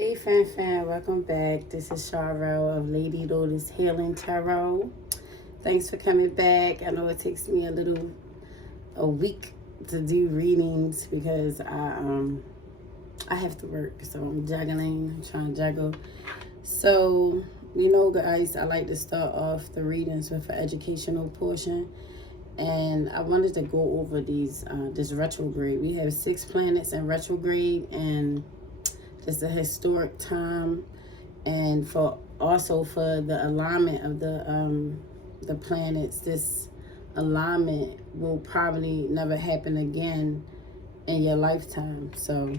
Hey fan, welcome back. This is Charvel of Lady Lotus Healing Tarot. Thanks for coming back. I know it takes me a week to do readings because I have to work, so I'm juggling, trying to juggle. So, guys, I like to start off the readings with an educational portion. And I wanted to go over this retrograde. We have 6 planets in retrograde, and it's a historic time, and for the alignment of the planets. This alignment will probably never happen again in your lifetime. So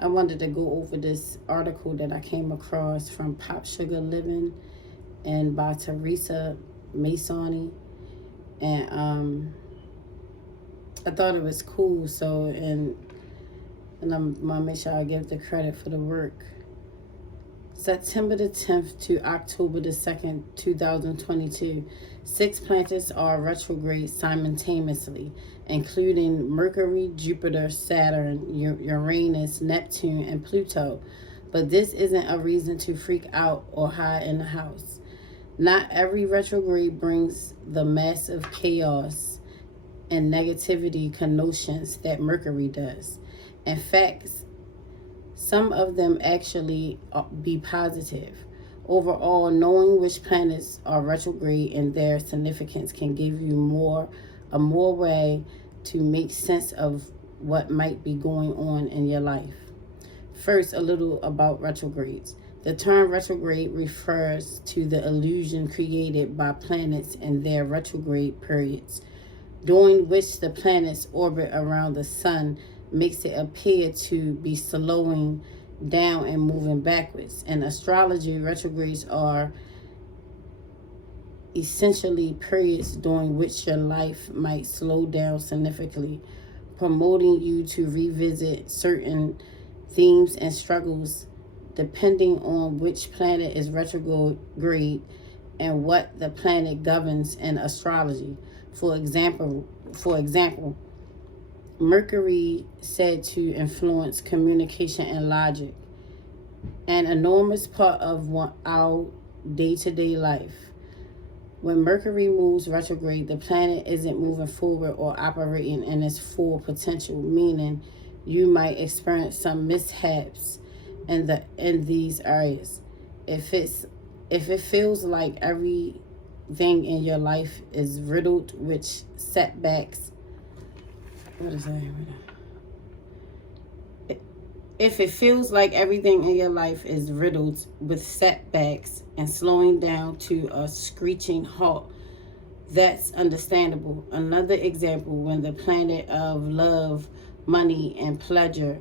I wanted to go over this article that I came across from Pop Sugar Living and by Teresa Masoni, and I thought it was cool. So and I'm going to make sure I give the credit for the work. September the 10th to October the 2nd, 2022. 6 planets are retrograde simultaneously, including Mercury, Jupiter, Saturn, Uranus, Neptune, and Pluto. But this isn't a reason to freak out or hide in the house. Not every retrograde brings the massive chaos and negativity connotations that Mercury does. In fact, some of them actually be positive. Overall, knowing which planets are retrograde and their significance can give you a more way to make sense of what might be going on in your life. First, a little about retrogrades. The term retrograde refers to the illusion created by planets in their retrograde periods, during which the planets orbit around the sun makes it appear to be slowing down and moving backwards. In astrology, retrogrades are essentially periods during which your life might slow down significantly, promoting you to revisit certain themes and struggles depending on which planet is retrograde and what the planet governs in astrology. For example, Mercury said to influence communication and logic, an enormous part of our day-to-day life. When Mercury moves retrograde, the planet isn't moving forward or operating in its full potential, meaning you might experience some mishaps in these areas. If it feels like everything in your life is riddled with setbacks, if it feels like everything in your life is riddled with setbacks and slowing down to a screeching halt, that's understandable. Another example, when the planet of love, money, and pleasure,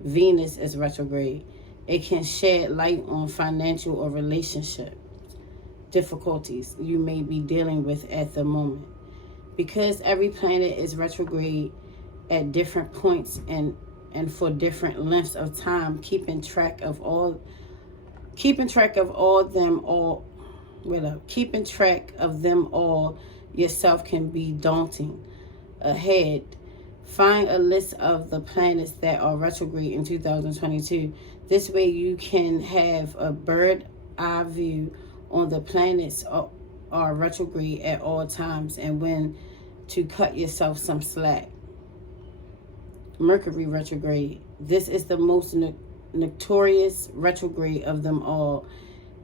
Venus, is retrograde, it can shed light on financial or relationship difficulties you may be dealing with at the moment. Because every planet is retrograde at different points and for different lengths of time, keeping track of them all yourself can be daunting. Ahead, find a list of the planets that are retrograde in 2022. This way you can have a bird eye view on the planets are retrograde at all times and when to cut yourself some slack. Mercury retrograde. This is the most notorious retrograde of them all.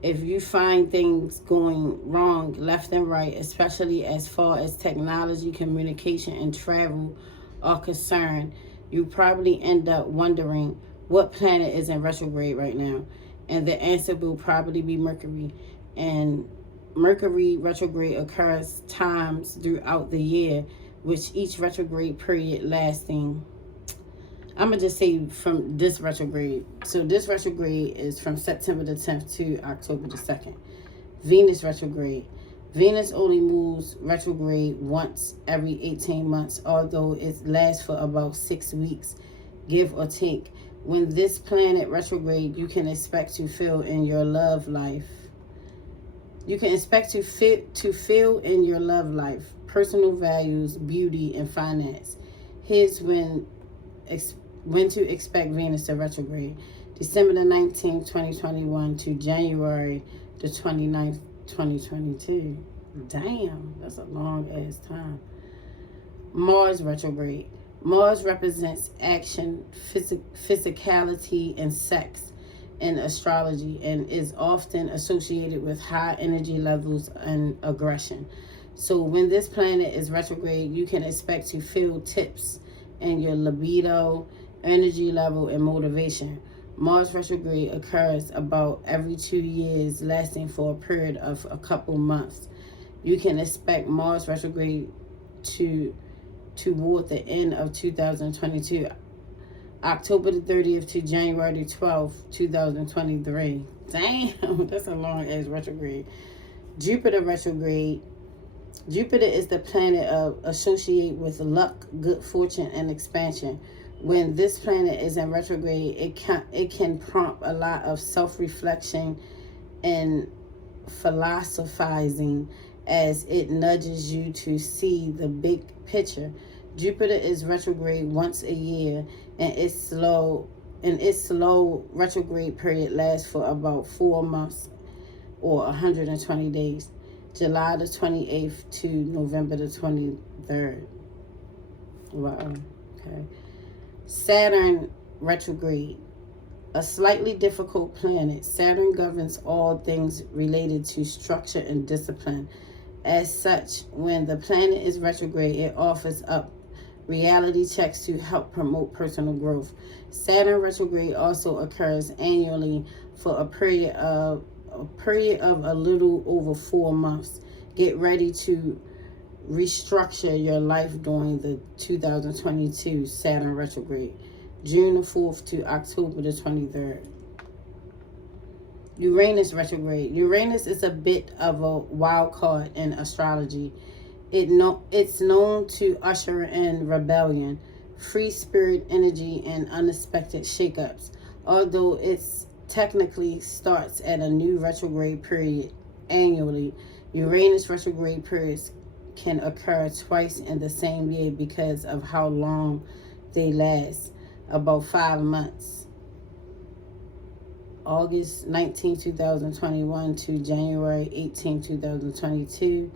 If you find things going wrong left and right, especially as far as technology, communication, and travel are concerned, you probably end up wondering what planet is in retrograde right now. And the answer will probably be Mercury. And Mercury retrograde occurs times throughout the year, which each retrograde period lasting, I'm going to just say from this retrograde. So this retrograde is from September the 10th to October the 2nd. Venus retrograde. Venus only moves retrograde once every 18 months, although it lasts for about 6 weeks, give or take. When this planet retrograde, you can expect to feel in your love life. In your love life, personal values, beauty, and finance. Here's when to expect Venus to retrograde. December the 19th, 2021 to January the 29th, 2022. Damn, that's a long ass time. Mars retrograde. Mars represents action, physicality, and sex in astrology, and is often associated with high energy levels and aggression. So when this planet is retrograde, you can expect to feel tips in your libido, energy level, and motivation. Mars retrograde occurs about every 2 years, lasting for a period of a couple months. You can expect Mars retrograde toward the end of 2022, October the 30th to January the 12th, 2023. Damn, that's a long ass retrograde. Jupiter retrograde. Jupiter is the planet associated with luck, good fortune, and expansion. When this planet is in retrograde, it can prompt a lot of self-reflection and philosophizing as it nudges you to see the big picture. Jupiter is retrograde once a year, and its slow retrograde period lasts for about 4 months or 120 days. July the 28th to November the 23rd. Wow. Okay. Saturn retrograde. A slightly difficult planet, Saturn governs all things related to structure and discipline. As such, when the planet is retrograde, it offers up reality checks to help promote personal growth. Saturn retrograde also occurs annually for a period of a little over 4 months. Get ready to restructure your life during the 2022 Saturn retrograde, June the 4th to October the 23rd. Uranus retrograde. Uranus is a bit of a wild card in astrology. It's known to usher in rebellion, free spirit energy, and unexpected shakeups. Although it's technically starts at a new retrograde period annually, Uranus retrograde periods can occur twice in the same year because of how long they last, about 5 months. August 19, 2021 to January 18, 2022.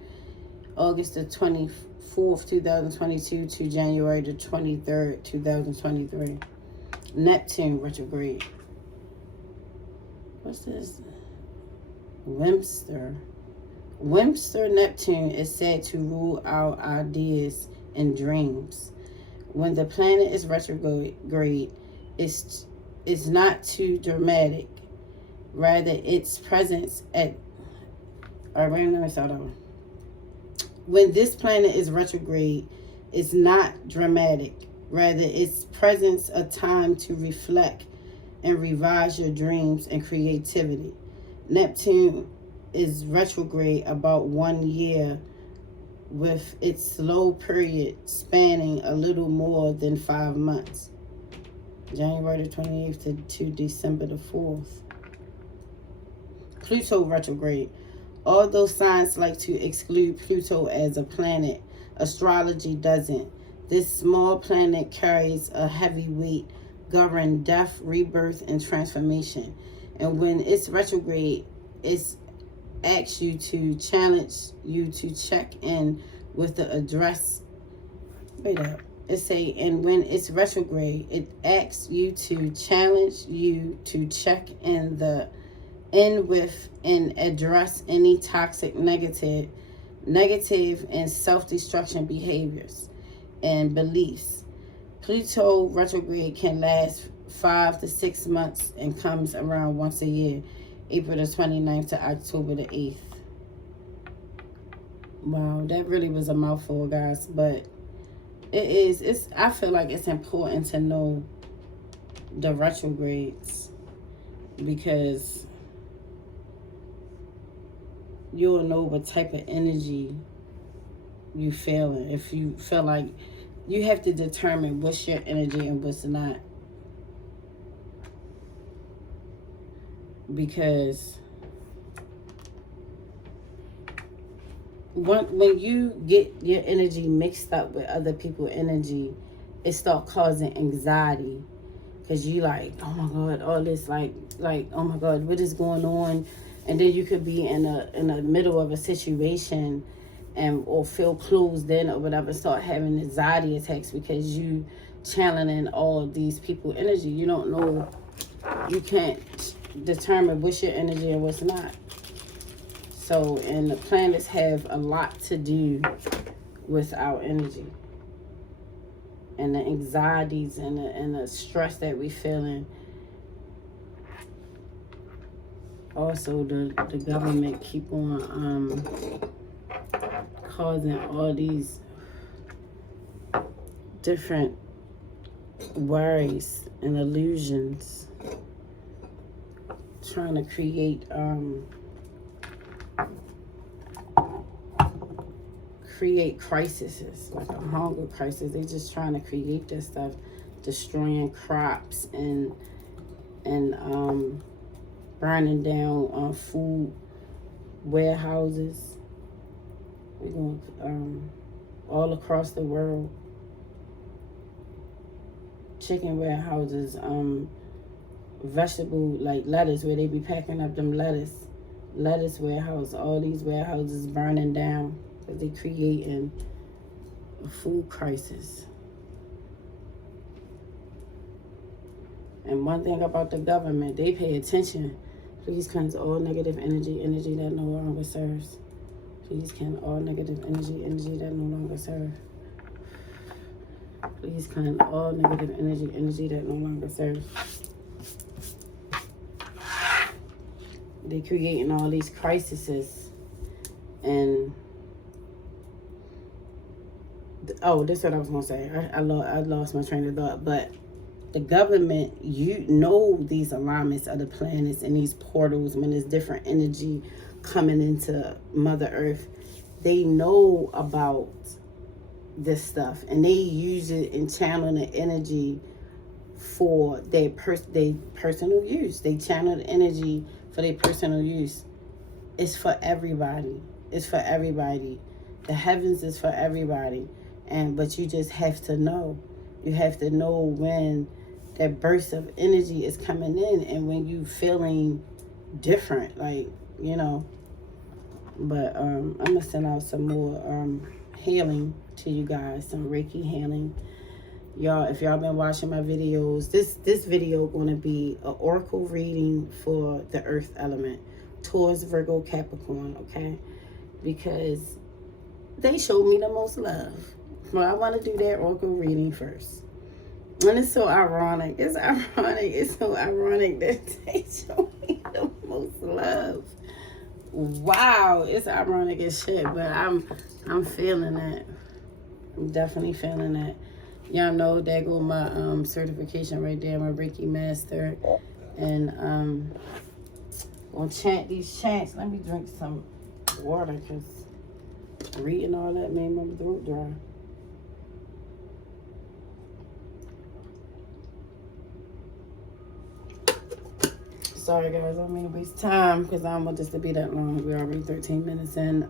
August the 24th, 2022 to January the 23rd, 2023. Neptune retrograde. What's this? Wimster Neptune is said to rule our ideas and dreams. When the planet is retrograde, it's not too dramatic. Rather, its presence at... All right, let me start over. When this planet is retrograde, it's not dramatic. Rather, its presence a time to reflect and revise your dreams and creativity. Neptune is retrograde about 1 year, with its slow period spanning a little more than 5 months. January the 28th to December the 4th. Pluto retrograde. Although science like to exclude Pluto as a planet, astrology doesn't. This small planet carries a heavy weight, governing death, rebirth, and transformation. And when it's retrograde, it's asks you to challenge you to check in with the address. Wait up. It say, and when it's retrograde, it asks you to challenge you to check in with and address any toxic, negative, and self-destruction behaviors and beliefs. Pluto retrograde can last 5 to 6 months and comes around once a year, April the 29th to October the 8th. Wow, that really was a mouthful, guys, but I feel like it's important to know the retrogrades, because you'll know what type of energy you feeling. If you feel like you have to determine what's your energy and what's not. Because when you get your energy mixed up with other people's energy, it starts causing anxiety. Because you like, oh my God, all this like, oh my God, what is going on? And then you could be in the middle of a situation or feel closed in or whatever, start having anxiety attacks because you channeling all these people energy. You don't know, you can't determine what's your energy and what's not. So, and the planets have a lot to do with our energy and the anxieties and the stress that we feeling. Also, the government keep on causing all these different worries and illusions, trying to create crises, like a hunger crisis. They just trying to create this stuff, destroying crops and burning down food warehouses. We're going all across the world. Chicken warehouses, vegetable, like lettuce, where they be packing up them lettuce warehouse. All these warehouses burning down because they creating a food crisis. And one thing about the government, they pay attention. Please cleanse all negative energy that no longer serves. Please cleanse all negative energy that no longer serves. Please cleanse all negative energy that no longer serves. They creating all these crises. And oh, that's what I was gonna say. I lost my train of thought. But the government, you know, these alignments of the planets and these portals, when there's different energy coming into Mother Earth, they know about this stuff and they use it and channel the energy for their personal use. They channel the energy for their personal use. It's for everybody. It's for everybody. The heavens is for everybody. But you just have to know. You have to know when that burst of energy is coming in and when you feeling different, like, you know. But I'm gonna send out some more healing to you guys, some Reiki healing. Y'all, if y'all been watching my videos, this video gonna be an oracle reading for the earth element, Taurus, Virgo, Capricorn, okay? Because they showed me the most love. Well, I want to do that oracle reading first. And it's so ironic. It's so ironic that they show me the most love. Wow, it's ironic as shit, but I'm feeling that. I'm definitely feeling that. Y'all know that go my certification right there, my Reiki master. And gonna chant these chants. Let me drink some water because reading all that made my throat dry. Sorry guys, I don't mean to waste time because I don't want this to be that long. We're already 13 minutes in.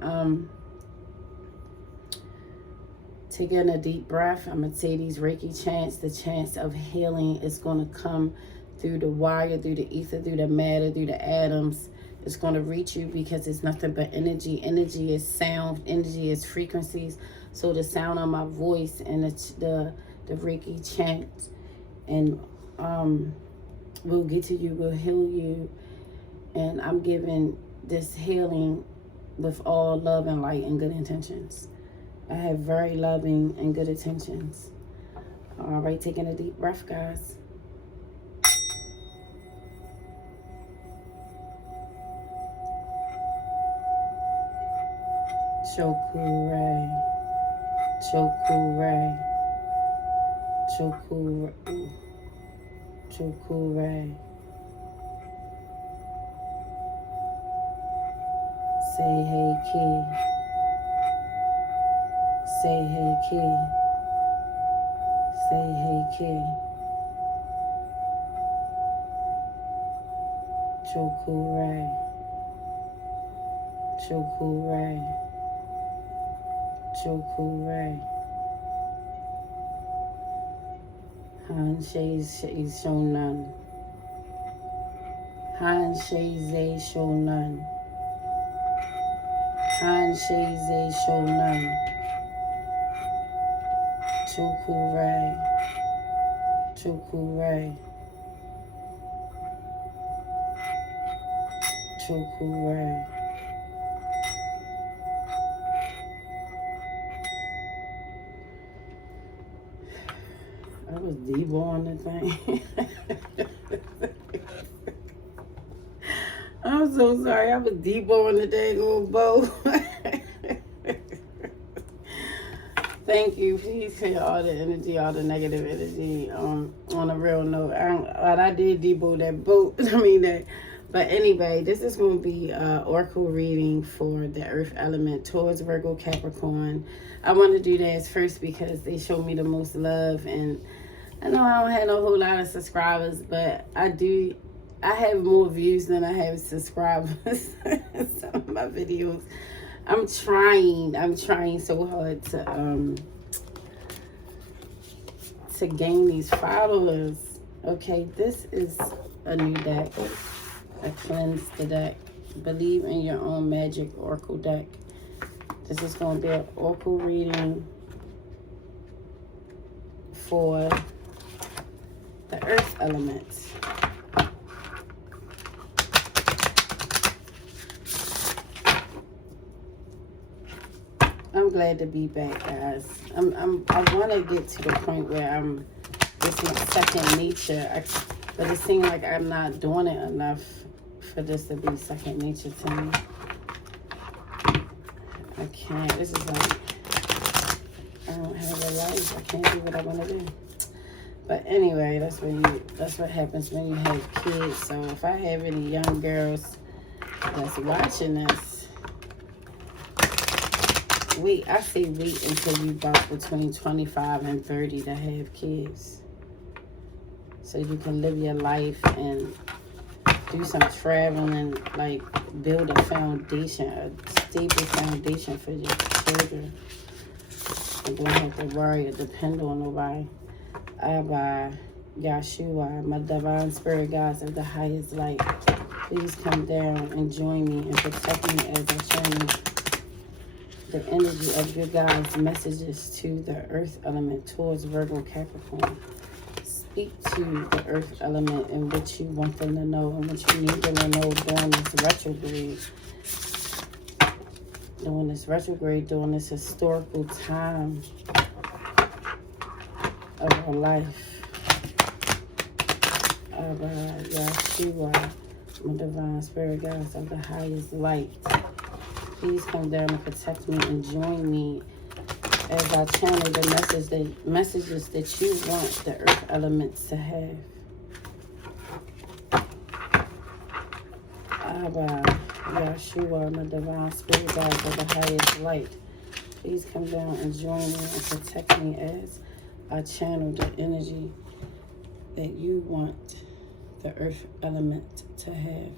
Take in a deep breath. I'm going to say these Reiki chants. The chants of healing is going to come through the wire, through the ether, through the matter, through the atoms. It's going to reach you because it's nothing but energy. Energy is sound. Energy is frequencies. So the sound of my voice and the Reiki chant and will get to you, will heal you. And I'm giving this healing with all love and light and good intentions. I have very loving and good intentions. All right, taking a deep breath, guys. Chokure, chokure, chokure, chokure. Say hey ki. Say hey ki. Say hey ki. Chokure, chokure, chokure. Han Shei Shonan. Han Shei Shonan. Han Shei Shonan. Chokurai. Chokurai. Chokurai. I was deep on the thing. I'm so sorry. I was deep on the dang old bow. Thank you. Please clear all the energy, all the negative energy. On a real note, I did debo that boat. But anyway, this is going to be oracle reading for the Earth element towards Virgo, Capricorn. I want to do that first because they show me the most love, and I know I don't have a whole lot of subscribers, but I have more views than I have subscribers. Some of my videos. I'm trying so hard to gain these followers. Okay, this is a new deck. I cleansed the deck. Believe in your own magic oracle deck. This is going to be an oracle reading for the Earth elements. I'm glad to be back, guys. I want to get to the point where it's like second nature, but it seems like I'm not doing it enough for this to be second nature to me. I can't. This is like, I don't have a life. I can't do what I want to do. But anyway, that's what happens when you have kids. So if I have any young girls that's watching this, I say wait until you about between 25 and 30 to have kids. So you can live your life and do some traveling, like build a foundation, a stable foundation for your children. And don't have to worry or depend on nobody. Abba, Yahshua, my divine spirit guides of the highest light, please come down and join me and protect me as I channel the energy of your guys' messages to the Earth element towards Virgo, Capricorn. Speak to the Earth element and what you want them to know and what you need them to know during this retrograde. During this historical time of our life. Yahshua, my divine spirit guides of the highest light, please come down and protect me and join me as I channel the messages that you want the Earth elements to have. Abba, Yahshua, my divine spirit guides of the highest light, please come down and join me and protect me as I channel the energy that you want the Earth element to have.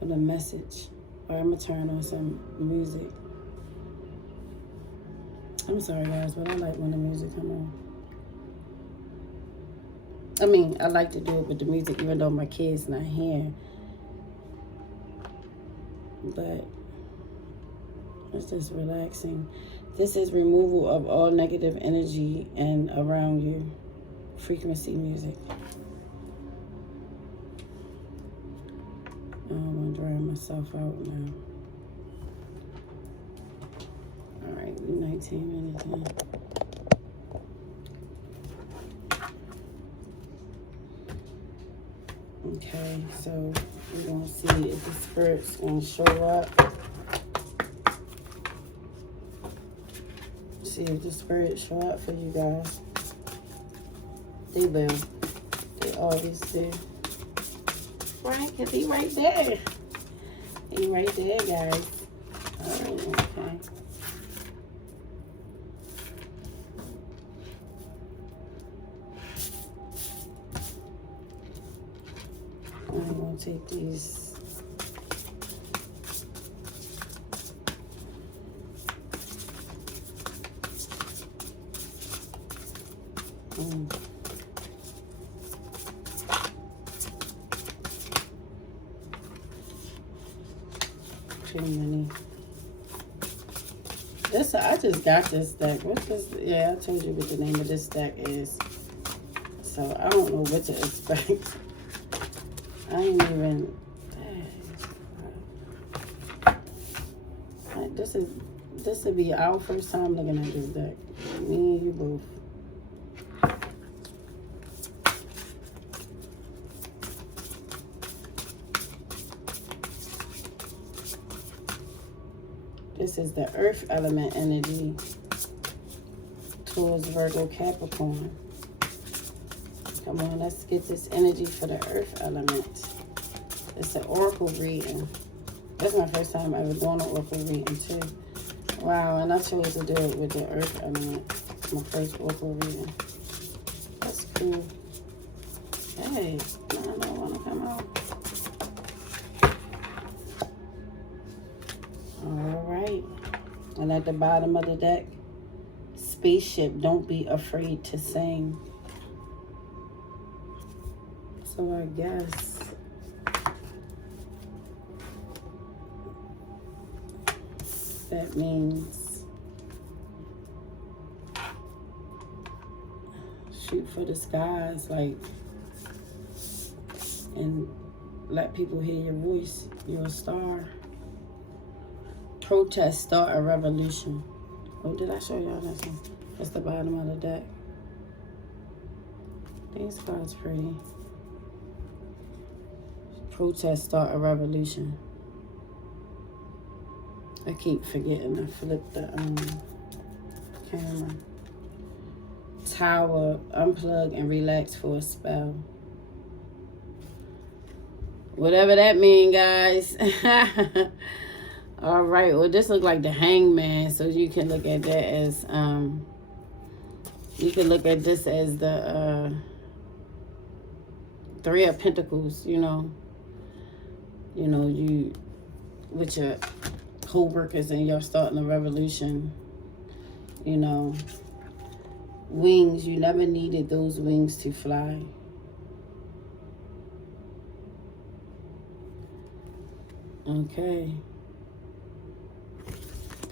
With a message. Or I'm going to turn on some music. I'm sorry, guys, but I like when the music come on. I mean, I like to do it with the music even though my kid's not here. But it's just relaxing. This is removal of all negative energy and around you. Frequency music. I'm going to drown myself out now. Alright, we're 19 minutes in. Okay, so we're going to see if the spirit's going to show up. See if the spirits show up for you guys. They will. They always do. Right, because he right there. He right there, guys. Alright, okay. I'm going to take these. too many. This, I just got this deck. What's this? Yeah, I told you what the name of this deck is. So I don't know what to expect. I ain't even. This would be our first time looking at this deck. Me and you both. This is the Earth element energy towards Virgo Capricorn. Come on, let's get this energy for the Earth element. It's an oracle reading. That's my first time ever doing an oracle reading too. Wow, and I chose to do it with the Earth element. My first oracle reading. That's cool. Hey, I don't want to come out. Alright. And at the bottom of the deck, spaceship, don't be afraid to sing. So I guess that means shoot for the skies, like, and let people hear your voice. You're a star. Protest, start a revolution. Oh, did I show y'all that one? That's the bottom of the deck. These cards pretty. Protest, start a revolution. I keep forgetting to flip the camera. Tower, unplug and relax for a spell. Whatever that means, guys. All right, well, this looks like the Hangman, so you can look at that as, you can look at this as the Three of Pentacles, you know, you, with your co-workers and you're starting a revolution, you know, wings, you never needed those wings to fly. Okay.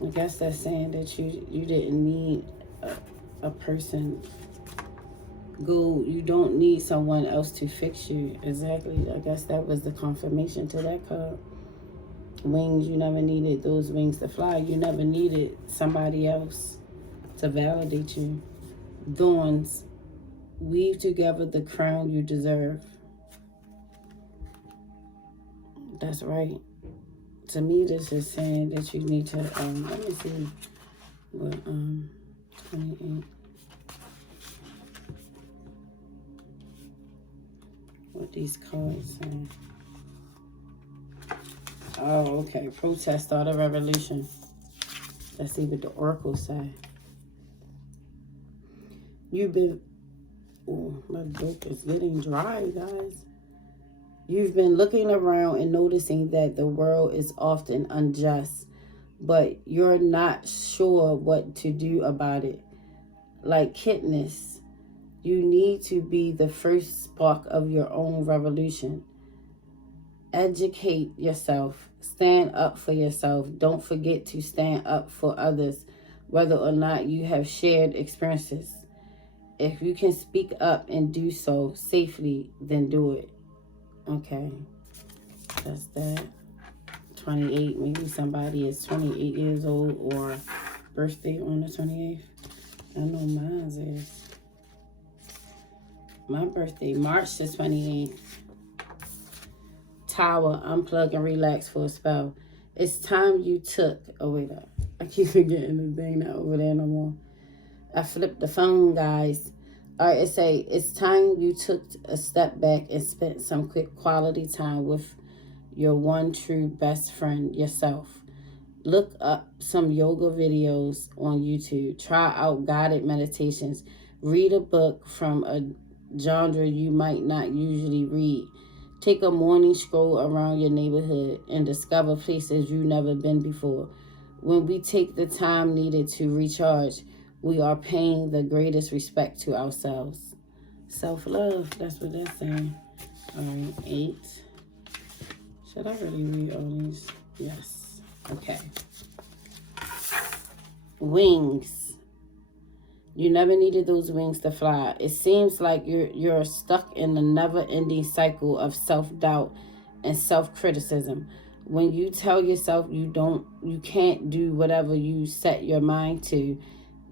I guess that's saying that you didn't need a person. You don't need someone else to fix you. Exactly. I guess that was the confirmation to that card. Wings, you never needed those wings to fly. You never needed somebody else to validate you. Thorns, weave together the crown you deserve. That's right. To me, this is saying that you need to, let me see what, 28. What these cards say. Oh, okay. Protest, start a revolution. Let's see what the oracle say. You've been, oh, my book is getting dry, guys. You've been looking around and noticing that the world is often unjust, but you're not sure what to do about it. Like Katniss, you need to be the first spark of your own revolution. Educate yourself. Stand up for yourself. Don't forget to stand up for others, whether or not you have shared experiences. If you can speak up and do so safely, then do it. Okay, that's that. 28, maybe somebody is 28 years old or birthday on the 28th. I know mine is. My birthday, March the 28th. Tower, unplug and relax for a spell. It's time you took, oh wait, I keep forgetting the thing not over there no more. I flipped the phone, guys. All right, it say, it's time you took a step back and spent some quick quality time with your one true best friend, yourself. Look up some yoga videos on YouTube. Try out guided meditations. Read a book from a genre you might not usually read. Take a morning stroll around your neighborhood and discover places you've never been before. When we take the time needed to recharge, we are paying the greatest respect to ourselves. Self-love, that's what that's saying. All right, 8. Should I really read all these? Yes. Okay. Wings. You never needed those wings to fly. It seems like you're stuck in a never-ending cycle of self-doubt and self-criticism. When you tell yourself you can't do whatever you set your mind to,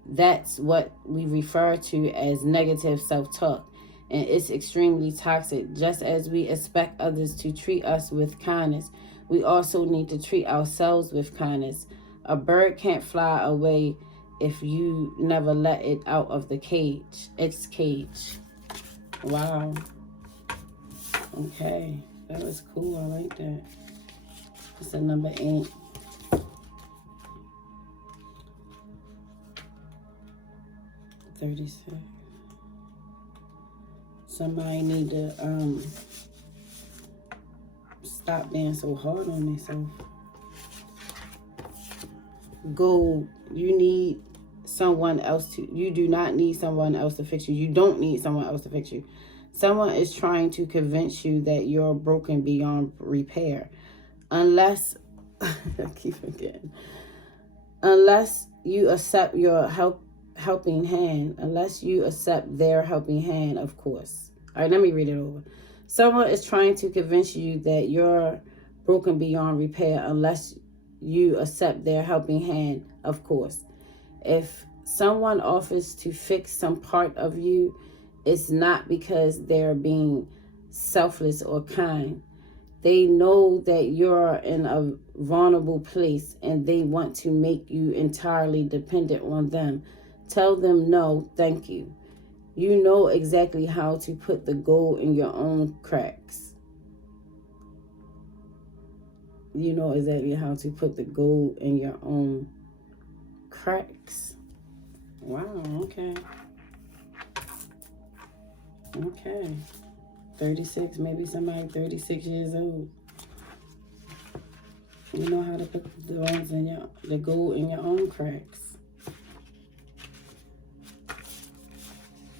that's what we refer to as negative self-talk. And it's extremely toxic. Just as we expect others to treat us with kindness, we also need to treat ourselves with kindness. A bird can't fly away if you never let it out of the cage. Its cage. Wow. Okay. That was cool. I like that. It's a number 8. $36. Somebody need to stop being so hard on themselves. Gold. You need someone else to. You do not need someone else to fix you. You don't need someone else to fix you. Someone is trying to convince you that you're broken beyond repair. Unless, I keep forgetting. Unless you accept your helping hand. Unless you accept their helping hand, of course. All right, let me read it over. Someone is trying to convince you that you're broken beyond repair unless you accept their helping hand, of course. If someone offers to fix some part of you, it's not because they're being selfless or kind. They know that you're in a vulnerable place and they want to make you entirely dependent on them. Tell them no, thank you. You know exactly how to put the gold in your own cracks. You know exactly how to put the gold in your own cracks. Wow, okay. Okay. 36, maybe somebody 36 years old. You know how to put the gold in your own cracks.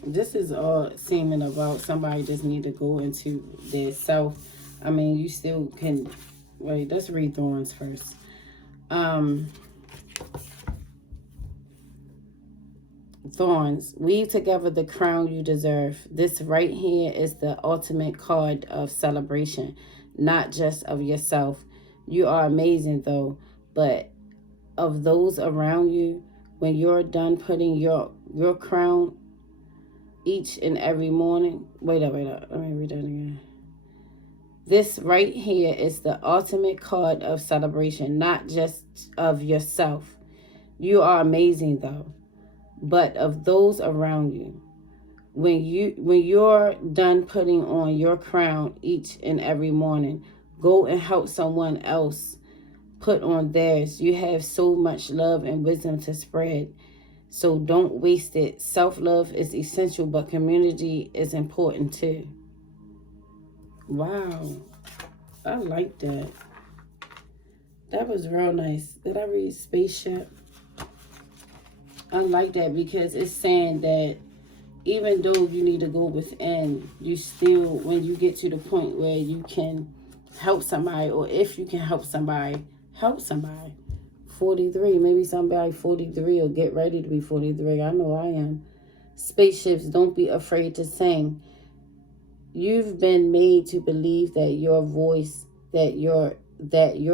This is all seeming about somebody just need to go into their self. I mean, you still can. Wait, let's read Thorns first. Thorns, weave together the crown you deserve. This right here is the ultimate card of celebration, not just of yourself. You are amazing though, but of those around you, when you're done putting your crown each and every morning. Wait up. Let me read that again. This right here is the ultimate card of celebration, not just of yourself. You are amazing though, but of those around you. When you're done putting on your crown each and every morning, go and help someone else put on theirs. You have so much love and wisdom to spread, so don't waste it. Self-love is essential, but community is important too. Wow, I like that. That was real nice. Did I read Spaceship? I like that because it's saying that even though you need to go within, you still, when you get to the point where you can help somebody, or if you can help somebody, help somebody. 43, maybe somebody 43 or get ready to be 43. I know I am. Spaceships, don't be afraid to sing. You've been made to believe that your voice, that your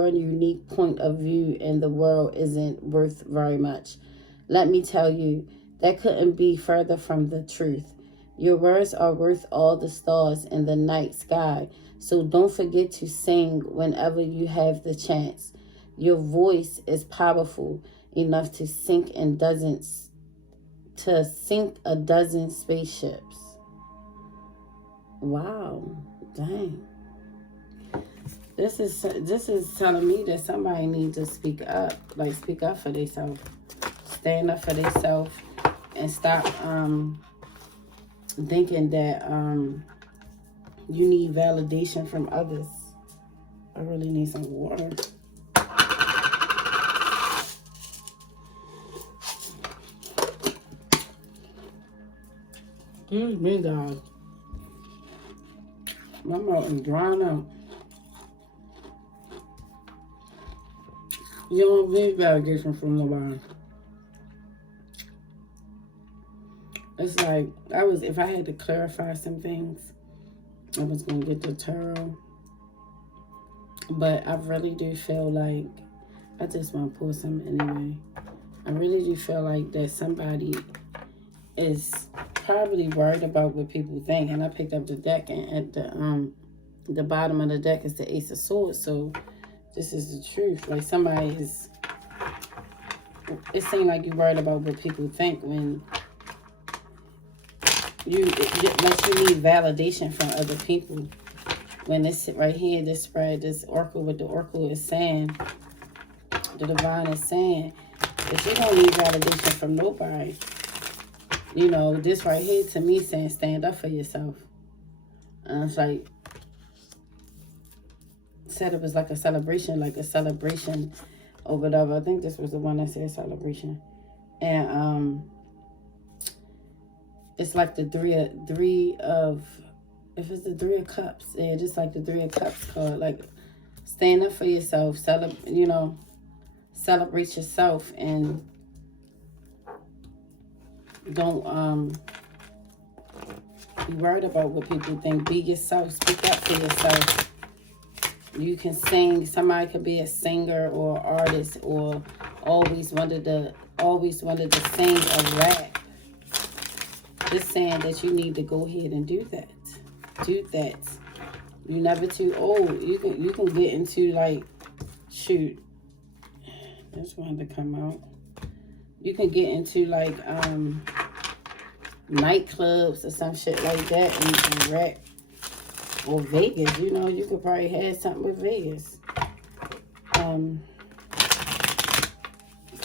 unique point of view in the world isn't worth very much. Let me tell you, that couldn't be further from the truth. Your words are worth all the stars in the night sky, so don't forget to sing whenever you have the chance. Your voice is powerful enough to sink a dozen spaceships. Wow, dang. This is telling me that somebody needs to speak up, like speak up for themselves, stand up for themselves, and stop thinking that you need validation from others. I really need some water. Excuse me, guys. My mouth is drying out. You don't need validation from nobody. It's like, if I had to clarify some things, I was going to get the tarot. But I really do feel like, I just want to pull some anyway. I really do feel like that somebody is probably worried about what people think. And I picked up the deck, and at the bottom of the deck is the Ace of Swords. So this is the truth. Like somebody is, it seems like you're worried about what people think when you need validation from other people. When this right here, this spread, this oracle, what the oracle is saying, the divine is saying, that you don't need validation from nobody. You know, this right here to me saying stand up for yourself. And it's like, said it was like a celebration or whatever. I think this was the one that said celebration. And it's like the three of if it's the Three of Cups, yeah, just like the Three of Cups card, like stand up for yourself, celebrate yourself, and don't be worried about what people think. Be yourself, speak up for yourself. You can sing. Somebody could be a singer or artist, or always wanted to sing a rap. Just saying that you need to go ahead and do that. Do that. You're never too old. You can get into, like, shoot. This one to come out. You can get into, like, nightclubs or some shit like that and rap. Or Vegas, you know, you could probably have something with Vegas. Come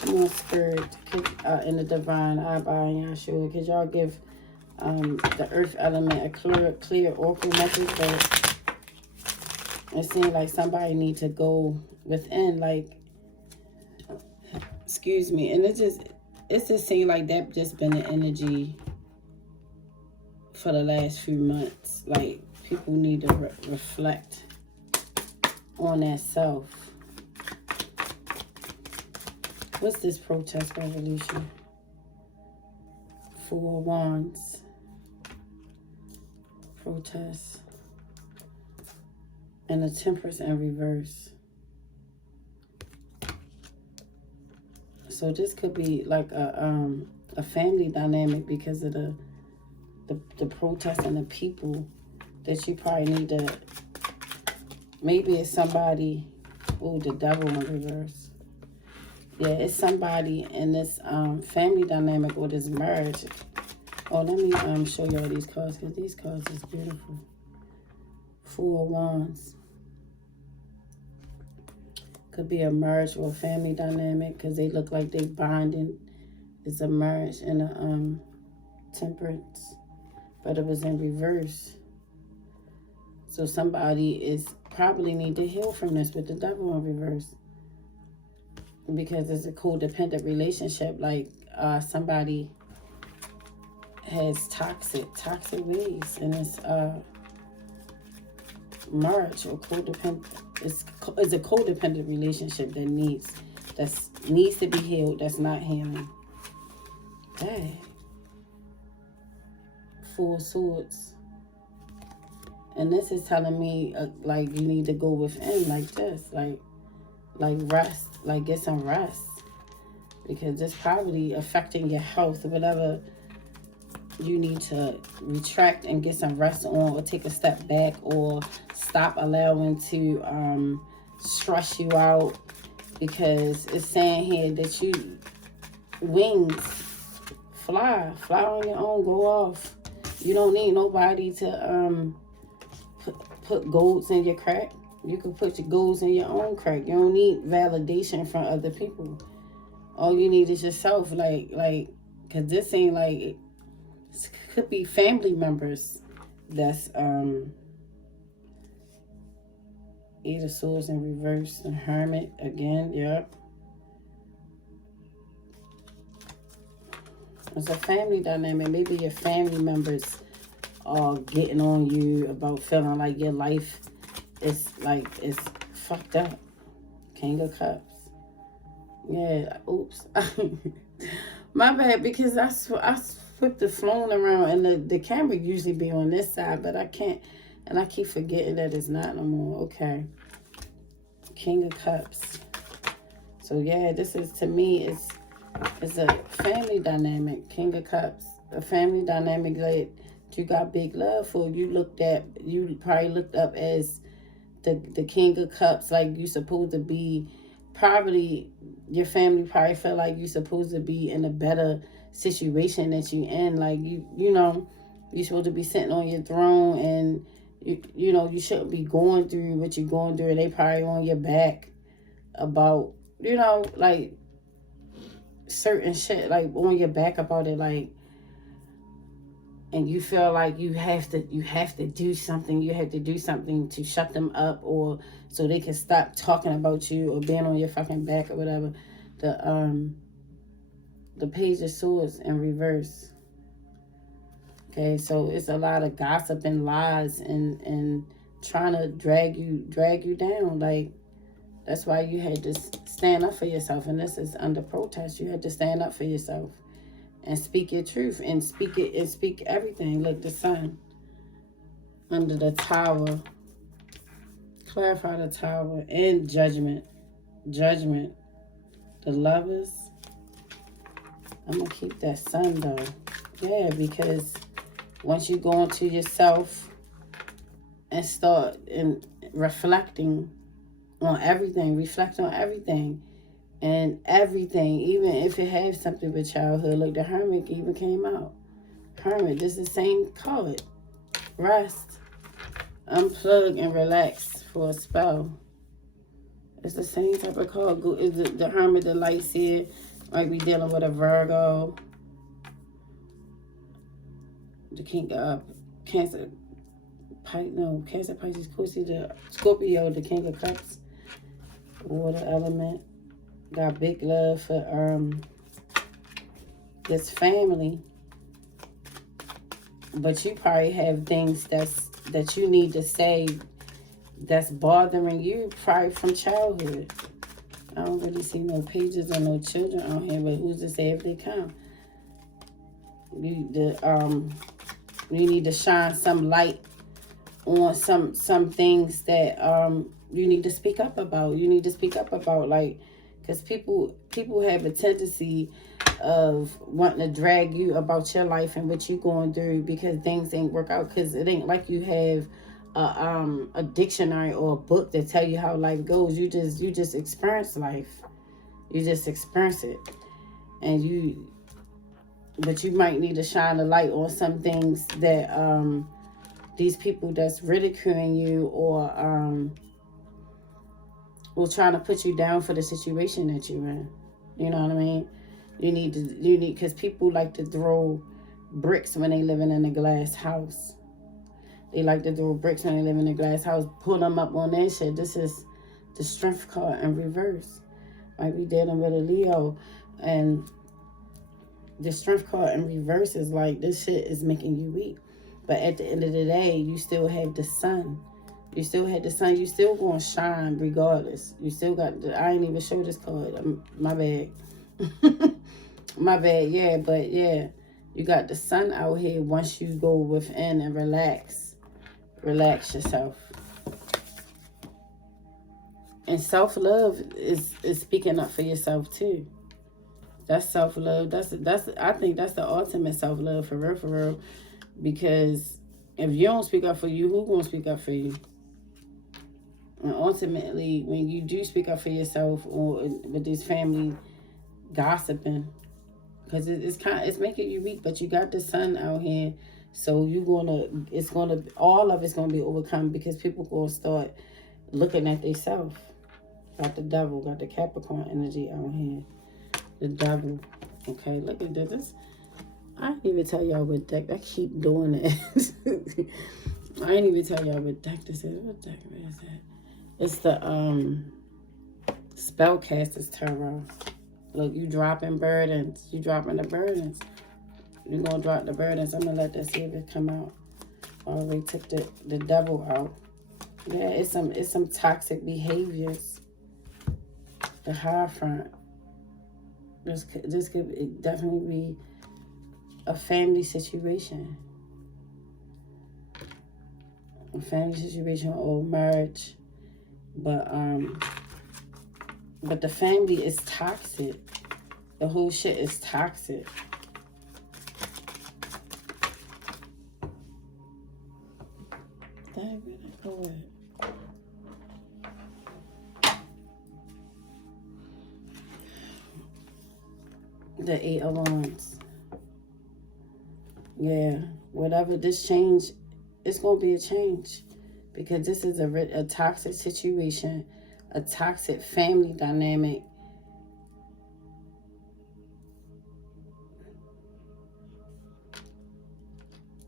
on, Spirit, in the divine, I buy y'all sure. Could y'all give the earth element a clear oracle message that it seems like somebody need to go within, like, excuse me, and it's just seems like that just been the energy for the last few months. Like, people need to reflect on that self. What's this protest revolution? Four of Wands. Protest. And the Temperance in reverse. So this could be like a family dynamic because of the protest and the people that you probably need to, maybe it's somebody, oh, the Devil in reverse. Yeah, it's somebody in this family dynamic or this marriage. Oh, let me show y'all these cards, because these cards is beautiful. Four of Wands. Could be a marriage or a family dynamic, because they look like they bonding. It's a marriage and a Temperance, but it was in reverse. So somebody is probably need to heal from this with the Devil in reverse, because it's a codependent relationship. Like somebody has toxic ways, and it's marriage or codependent. It's a codependent relationship that needs to be healed. That's not healing. Dang. Four of Swords. And this is telling me, like, you need to go within like this. Like rest. Like, get some rest. Because this probably affecting your health or whatever. You need to retract and get some rest on, or take a step back, or stop allowing to stress you out. Because it's saying here that you, wings, fly on your own, go off. You don't need nobody to put golds in your crack. You can put your golds in your own crack. You don't need validation from other people. All you need is yourself. Like, cause this ain't like, it could be family members that's Eight of Swords in reverse, the Hermit again. Yep. It's a family dynamic. Maybe your family members are getting on you about feeling like your life is like, it's fucked up. King of Cups. Yeah, oops. My bad, because I flipped the phone around, and the camera usually be on this side, but I can't, and I keep forgetting that it's not no more. Okay. King of Cups. So yeah, this is, to me, it's a family dynamic. King of Cups. A family dynamic that you got big love for. You probably looked up as the King of Cups, like you supposed to be. Probably your family probably felt like you supposed to be in a better situation that you in. Like you know, you're supposed to be sitting on your throne, and you know, you shouldn't be going through what you're going through. And they probably on your back about, you know, like certain shit, like on your back about it, like, and you feel like you have to do something. You have to do something to shut them up, or so they can stop talking about you or being on your fucking back or whatever. The Page of Swords in reverse. Okay, so it's a lot of gossip and lies and trying to drag you down. Like, that's why you had to stand up for yourself, and this is under protest. You had to stand up for yourself and speak your truth, and speak everything. Look, the Sun under the Tower. Clarify the Tower and Judgment. Judgment. The Lovers. I'm gonna keep that Sun though. Yeah, because once you go into yourself and start reflecting on everything, reflect on everything. And everything, even if it has something with childhood. Look, the Hermit even came out. Hermit, this is the same card. Rest. Unplug and relax for a spell. It's the same type of card. Is the Hermit, the light seer, might be dealing with a Virgo. The King of Cancer. Cancer, Pisces, the Scorpio, the King of Cups. Water element. Got big love for this family, but you probably have things that you need to say that's bothering you, probably from childhood. I don't really see no pages or no children on here, but who's to say if they come? You need to shine some light on some things that you need to speak up about. You need to speak up about, like, because people have a tendency of wanting to drag you about your life and what you're going through, because things ain't work out. Because it ain't like you have a dictionary or a book that tell you how life goes. You just experience life. You just experience it, but you might need to shine a light on some things that these people that's ridiculing you or trying to put you down for the situation that you're in. You know what I mean? You need, because people like to throw bricks when they living in a glass house. They like to throw bricks when they live in a glass house, pull them up on their shit. This is the Strength card in reverse. Might be dealing with a Leo, and the Strength card in reverse is like, this shit is making you weak. But at the end of the day, you still have the Sun. You still had the Sun. You still gonna shine regardless. You still got I ain't even show this card. My bad. My bad. Yeah, but yeah, you got the Sun out here. Once you go within and relax yourself. And self-love is speaking up for yourself too. That's self-love. I think that's the ultimate self-love, for real. Because if you don't speak up for you, who gonna speak up for you? And ultimately, when you do speak up for yourself, or with this family gossiping, because it's making you weak, but you got the Sun out here, so all of it's gonna be overcome, because people gonna start looking at themselves. Got the Devil, got the Capricorn energy out here. The Devil. Okay, look at this. I didn't even tell y'all what deck. I keep doing it. I didn't even tell y'all what deck this is. What deck is that? It's the Spellcaster's Tarot. Look, you dropping burdens. You dropping the burdens. You're gonna drop the burdens. I'm gonna let that see if it come out. Already took the Devil out. Yeah, it's some toxic behaviors. The Hierophant. This could definitely be a family situation. A family situation or marriage. But the family is toxic. The whole shit is toxic. Dang, where did I go at? The Eight of Wands. Yeah, whatever this change, it's going to be a change. Because this is a toxic situation, a toxic family dynamic.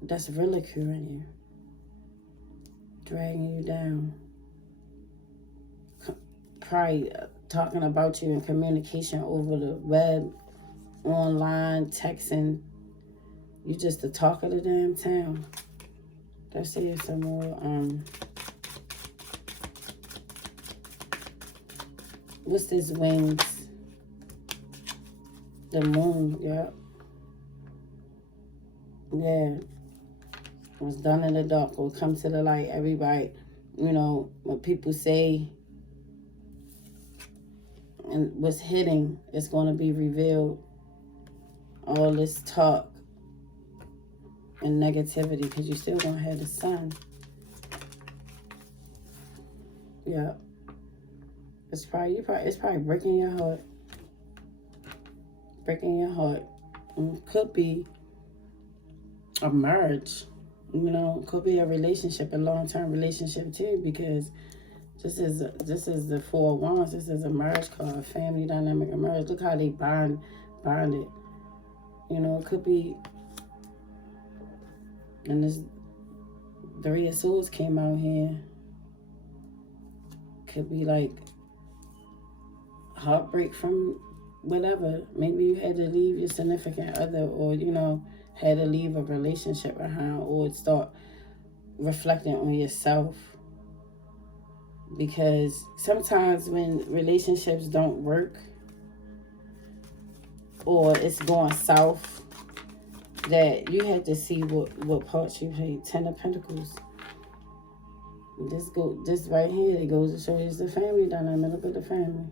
That's ridiculing you. Dragging you down. Probably talking about you in communication over the web, online, texting. You just the talk of the damn town. Let's see if some more, what's this, wings? The moon, yep. Yeah. What's done in the dark will come to the light. Everybody, you know, what people say and what's hidden is going to be revealed. All this talk and negativity, because you still going to have the sun. Yeah. It's probably breaking your heart. Breaking your heart. And could be a marriage. You know, could be a relationship, a long-term relationship too, because this is the Four of Wands. This is a marriage card, a family dynamic, a marriage. Look how they bond it. You know, it could be, and this Three of Swords came out here. Could be like heartbreak from whatever. Maybe you had to leave your significant other, or, you know, had to leave a relationship behind, or start reflecting on yourself. Because sometimes when relationships don't work, or it's going south, that you have to see what parts you played. Ten of Pentacles. This right here, it goes to show you it's the family dynamic. Look at the family.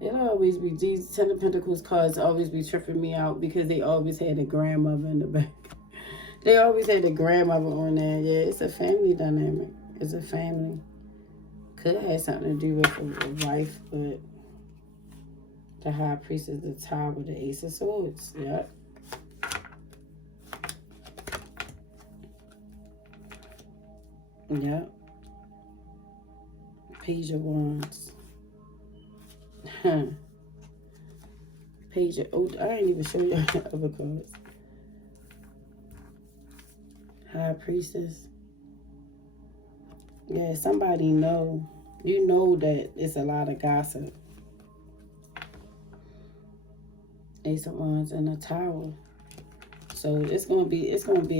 It'll always be, these Ten of Pentacles cards always be tripping me out, because they always had a grandmother in the back. They always had a grandmother on there. Yeah, it's a family dynamic. It's a family. Could have something to do with a wife, but the High Priestess, the Tower, the Ace of Swords. Yep. Yep. Page of Wands. Page of, oh, I didn't even show you the other cards. High Priestess. Yeah, somebody know. You know that it's a lot of gossip. Ace of Wands and the Tower. So it's gonna be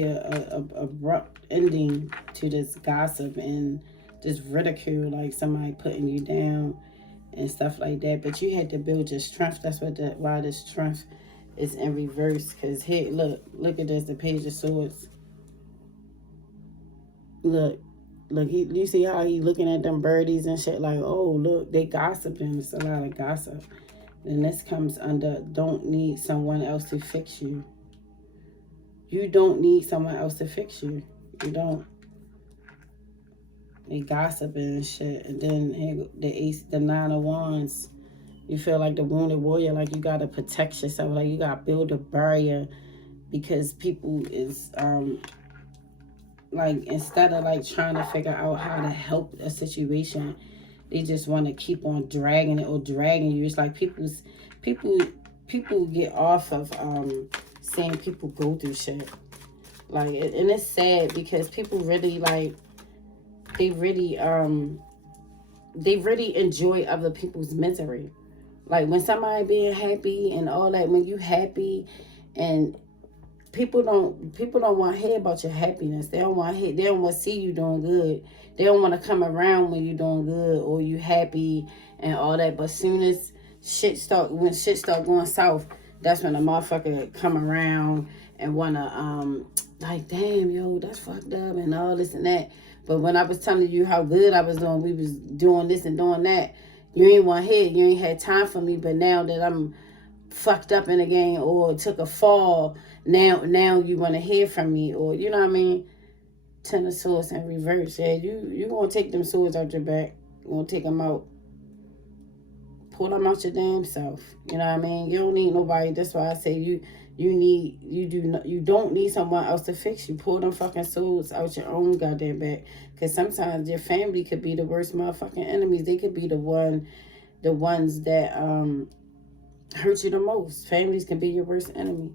a abrupt ending to this gossip and this ridicule, like somebody putting you down and stuff like that. But you had to build your strength. That's why the strength is in reverse. Because here, look at this, the Page of Swords. Look, you see how he looking at them birdies and shit, like, oh, look, they gossiping. It's a lot of gossip. And this comes under, don't need someone else to fix you. You don't need someone else to fix you. You don't. They gossiping and shit. And then here, the Nine of Wands. You feel like the wounded warrior, like you got to protect yourself. Like you got to build a barrier, because people is, like, instead of like trying to figure out how to help a situation, they just want to keep on dragging it or dragging you. It's like people get off of seeing people go through shit. Like, and it's sad, because people really, like, they really enjoy other people's misery. Like, when somebody being happy and all that, when you happy, and people don't want to hear about your happiness. They don't want to see you doing good. They don't want to come around when you're doing good or you happy and all that. But soon as when shit start going south, that's when a motherfucker come around and wanna like, damn, yo, that's fucked up and all this and that. But when I was telling you how good I was doing, we was doing this and doing that, you ain't want to hear, you ain't had time for me. But now that I'm fucked up in the game or took a fall, now you want to hear from me, or you know what I mean? Ten of Swords in reverse. Yeah, you gonna take them swords out your back. You gonna take them out. Pull them out your damn self. You know what I mean? You don't need nobody. That's why I say you don't need someone else to fix you. Pull them fucking swords out your own goddamn back. Cause sometimes your family could be the worst motherfucking enemies. They could be the ones that hurt you the most. Families can be your worst enemy.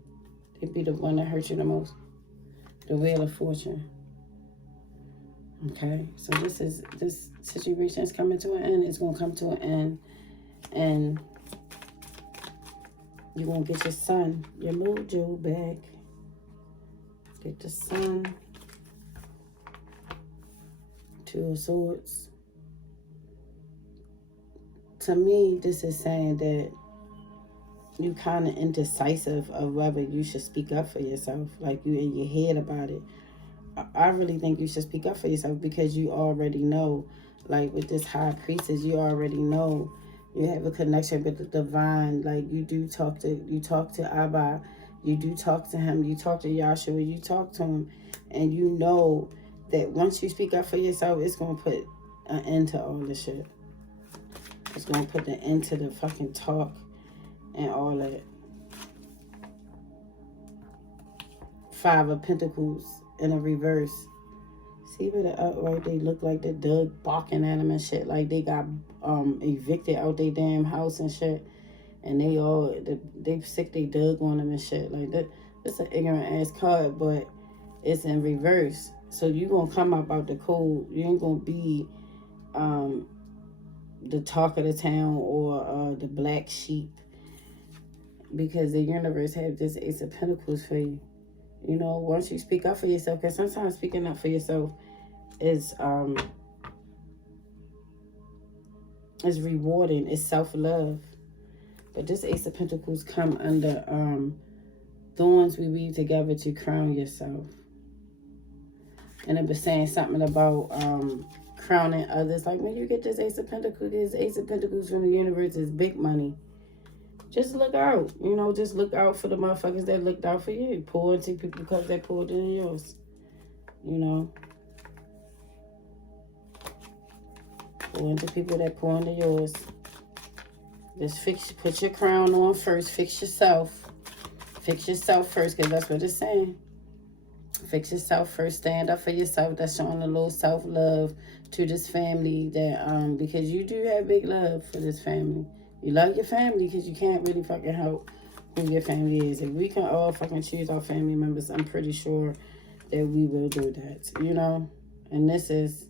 They be the one that hurt you the most. The Wheel of Fortune. Okay, so this situation is coming to an end. It's gonna come to an end. And you're going to get your sun, your mojo back. Get the sun. Two of Swords. To me, this is saying that you kind of indecisive of whether you should speak up for yourself. Like you in your head about it. I really think you should speak up for yourself because you already know. Like with this High Priestess, you already know. You have a connection with the divine. Like you talk to Abba, you do talk to him, you talk to Yahshua, you talk to him, and you know that once you speak up for yourself, it's gonna put an end to all this shit. It's gonna put an end to the fucking talk and all that. Five of Pentacles in a reverse. See where the upright, they look like the dog barking at them and shit. Like they got evicted out their damn house and shit. And they sick they dug on them and shit. Like that. It's an ignorant ass card, but it's in reverse. So you gonna come up out the cold. You ain't gonna be the talk of the town or the black sheep. Because the universe have this Ace of Pentacles for you. You know, once you speak up for yourself, because sometimes speaking up for yourself is rewarding. It's self-love. But this Ace of Pentacles come under thorns we weave together to crown yourself. And it was saying something about crowning others. Like when you get this Ace of Pentacles from the universe is big money. Just look out. You know, just look out for the motherfuckers that looked out for you. Pour into people because they poured into yours. You know. Pour into people that pour into yours. Just put your crown on first. Fix yourself. Fix yourself first, because that's what it's saying. Fix yourself first. Stand up for yourself. That's showing a little self-love to this family that because you do have big love for this family. You love your family because you can't really fucking help who your family is. If we can all fucking choose our family members, I'm pretty sure that we will do that, you know? And this is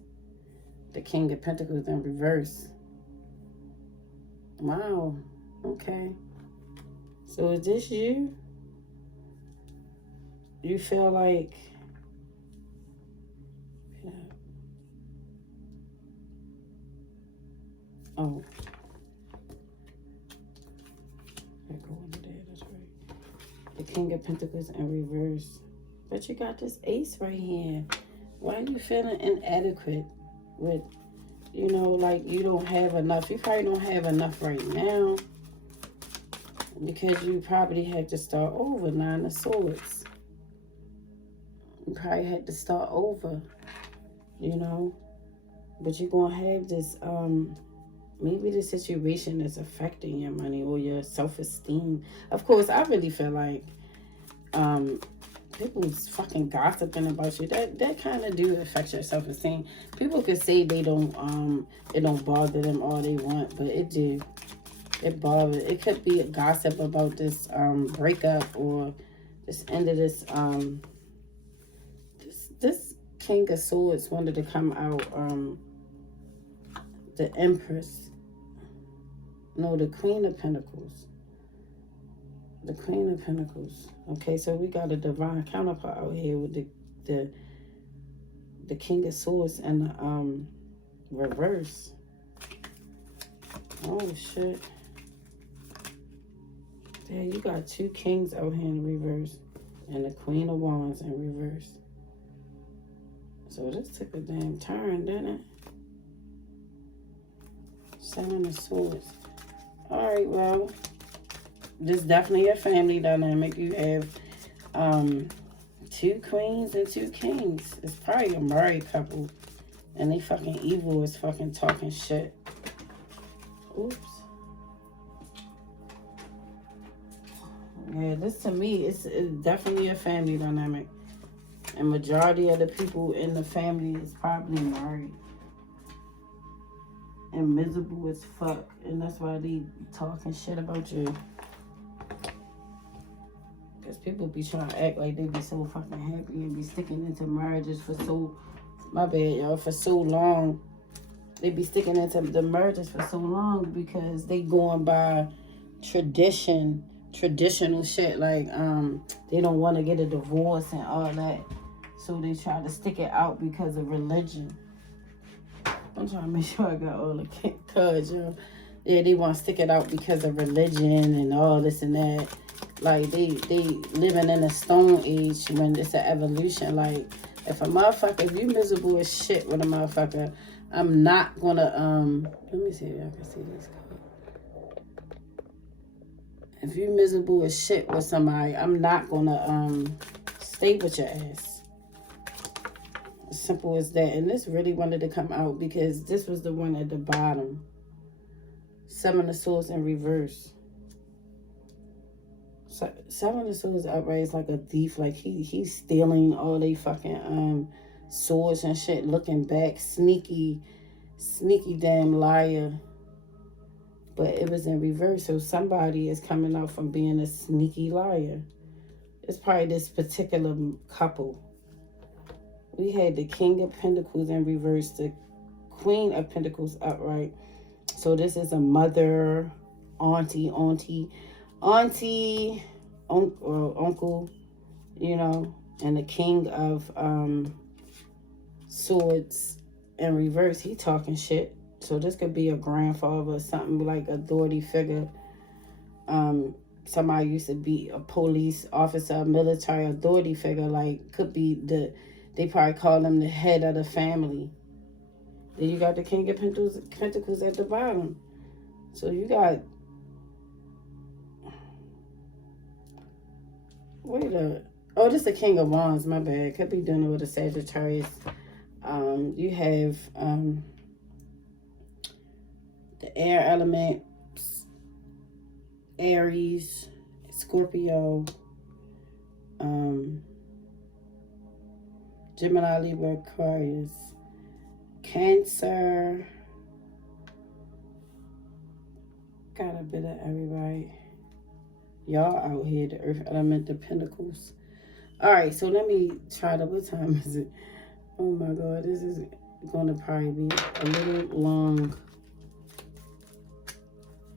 the King of Pentacles in reverse. Wow. Okay. So is this you? You feel like... Yeah. Oh. The King of Pentacles in reverse. But you got this ace right here. Why are you feeling inadequate with, you know, like you don't have enough? You probably don't have enough right now. Because you probably had to start over. Nine of Swords. You probably had to start over. You know. But you're going to have this, maybe the situation is affecting your money or your self-esteem. Of course, I really feel like people's fucking gossiping about you. That kind of do affect your self-esteem. People could say they don't, it don't bother them all they want, but it do. It bothers. It could be a gossip about this breakup or this end of this, this King of Swords wanted to come out, the Empress. No, the Queen of Pentacles. The Queen of Pentacles. Okay, so we got a divine counterpart out here with the King of Swords and the reverse. Oh shit. Yeah, you got 2 kings out here in reverse. And the Queen of Wands in reverse. So this took a damn turn, didn't it? 7 of Swords. Alright, well, this is definitely a family dynamic. You have 2 queens and 2 kings. It's probably a married couple. And they fucking evil as fucking talking shit. Oops. Yeah, this to me, it's definitely a family dynamic. And majority of the people in the family is probably married. And miserable as fuck. And that's why they talking shit about you. Because people be trying to act like they be so fucking happy and be sticking into marriages for so, my bad y'all, for so long. They be sticking into the marriages for so long because they going by traditional shit. Like, they don't want to get a divorce and all that. So they try to stick it out because of religion. I'm trying to make sure I got all the cards, y'all. Yeah, they want to stick it out because of religion and all this and that. Like, they living in a stone age when it's an evolution. Like, if you miserable as shit with a motherfucker, I'm not gonna, let me see if y'all can see this card. If you miserable as shit with somebody, I'm not gonna, stay with your ass. As simple as that. And this really wanted to come out because this was the one at the bottom. 7 of Swords in reverse. 7 of Swords upright is like a thief. Like he's stealing all they fucking swords and shit, looking back. Sneaky damn liar. But it was in reverse, so somebody is coming out from being a sneaky liar. It's probably this particular couple. We had the King of Pentacles in reverse, the Queen of Pentacles upright. So this is a mother, auntie, or uncle, you know, and the King of Swords in reverse. He talking shit. So this could be a grandfather or something, like authority figure. Somebody used to be a police officer, a military authority figure. Like, could be they probably call him the head of the family. Then you got the King of Pentacles at the bottom. So you got, this is the King of Wands, my bad. Could be dealing with a Sagittarius. You have the air element, Aries, Scorpio, Gemini, Libra, Aquarius, Cancer. Got a bit of everybody. Y'all out here, the Earth element, the Pentacles. All right, so let me try to, what time is it? Oh my God, this is going to probably be a little long.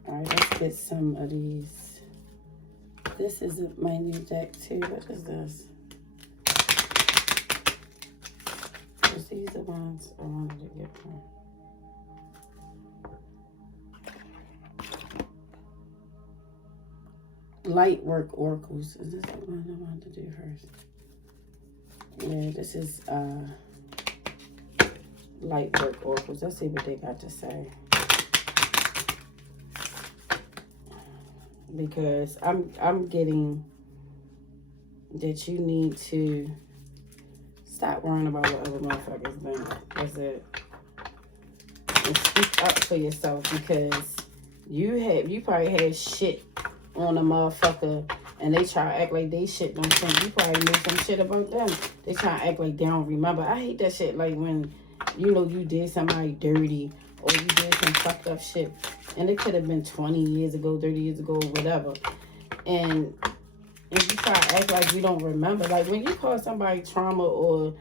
All right, let's get some of these. This is my new deck too. What is this? Is these the ones I wanted to get from? Light Work Oracles. Is this the one I wanted to do first? Yeah, this is Light Work Oracles. Let's see what they got to say. Because I'm getting that you need to stop worrying about what other motherfuckers think. That's it. And speak up for yourself, because you probably had shit on a motherfucker and they try to act like they shit don't think. You probably knew some shit about them. They try to act like they don't remember. I hate that shit, like when you know you did somebody dirty or you did some fucked up shit. And it could have been 20 years ago, 30 years ago, whatever. And if you try to act like you don't remember, like when you call somebody trauma or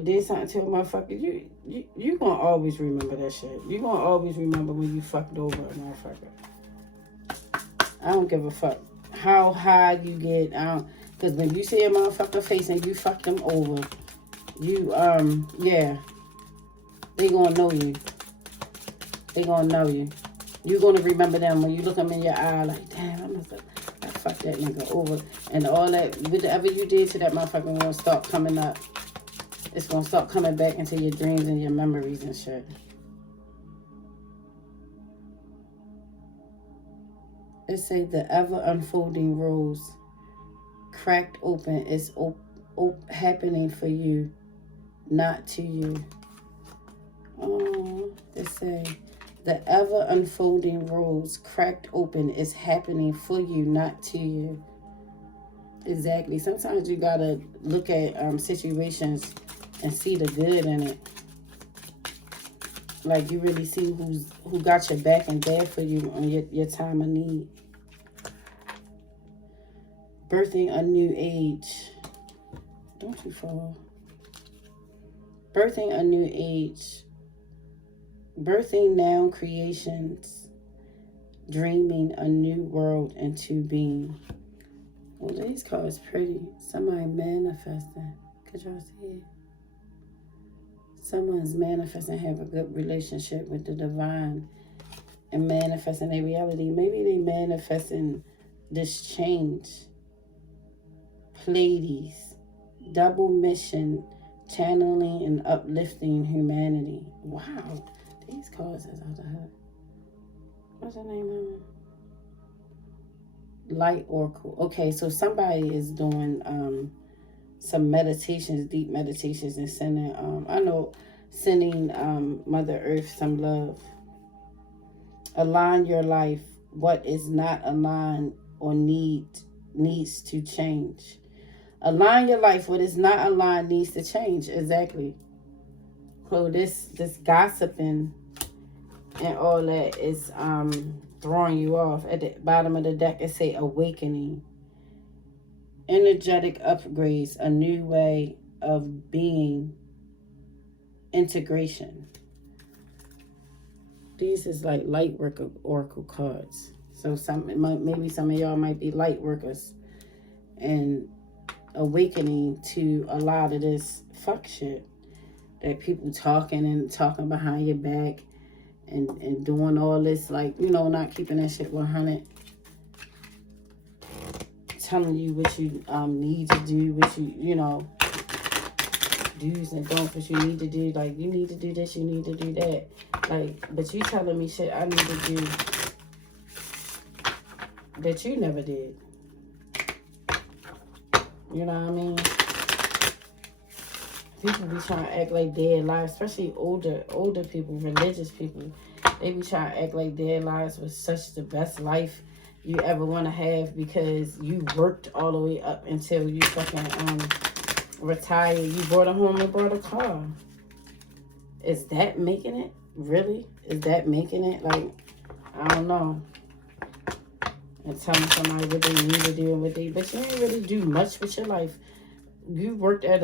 did something to a motherfucker, you gonna always remember that shit. You gonna always remember when you fucked over a motherfucker. I don't give a fuck how high you get. Because when you see a motherfucker face and you fuck them over, yeah, they gonna know you. They gonna know you. You're going to remember them when you look them in your eye like, damn, I fucked that nigga over. And all that, whatever you did to that motherfucker going to start coming up. It's going to start coming back into your dreams and your memories and shit. It say the ever unfolding rose cracked open is happening for you, not to you. Oh, it say the ever unfolding rose cracked open is happening for you, not to you. Exactly. Sometimes you gotta look at situations and see the good in it. Like you really see who got your back and there for you on your time of need. Birthing a new age. Don't you fall. Birthing a new age. Birthing now creations. Dreaming a new world into being. Well, these cards pretty. Somebody manifesting. Could y'all see it? Someone's manifesting, have a good relationship with the divine and manifesting their reality. Maybe they manifesting this change. Pleiades, double mission, channeling and uplifting humanity. Wow, these cards is out of her. What's the name of them? Light Oracle. Okay, so somebody is doing some meditations, deep meditations, and sending Mother Earth some love. Align your life. What is not aligned or needs to change. Align your life. What is not aligned needs to change. Exactly. So this gossiping and all that is throwing you off. At the bottom of the deck it say awakening. Energetic upgrades, a new way of being, integration. These is like light work oracle cards. So maybe some of y'all might be light workers and awakening to a lot of this fuck shit that people talking behind your back and doing all this, like, you know, not keeping that shit 100. Telling you what you need to do, what you know, do's and don'ts, what you need to do. Like, you need to do this, you need to do that. Like, but you telling me shit I need to do that you never did. You know what I mean? People be trying to act like their lives, especially older people, religious people. They be trying to act like their lives was such the best life you ever want to have because you worked all the way up until you fucking retired. You bought a home and bought a car. Is that making it? Really? Is that making it? Like, I don't know. And telling somebody what they need to do and what they... But you ain't really do much with your life. You worked at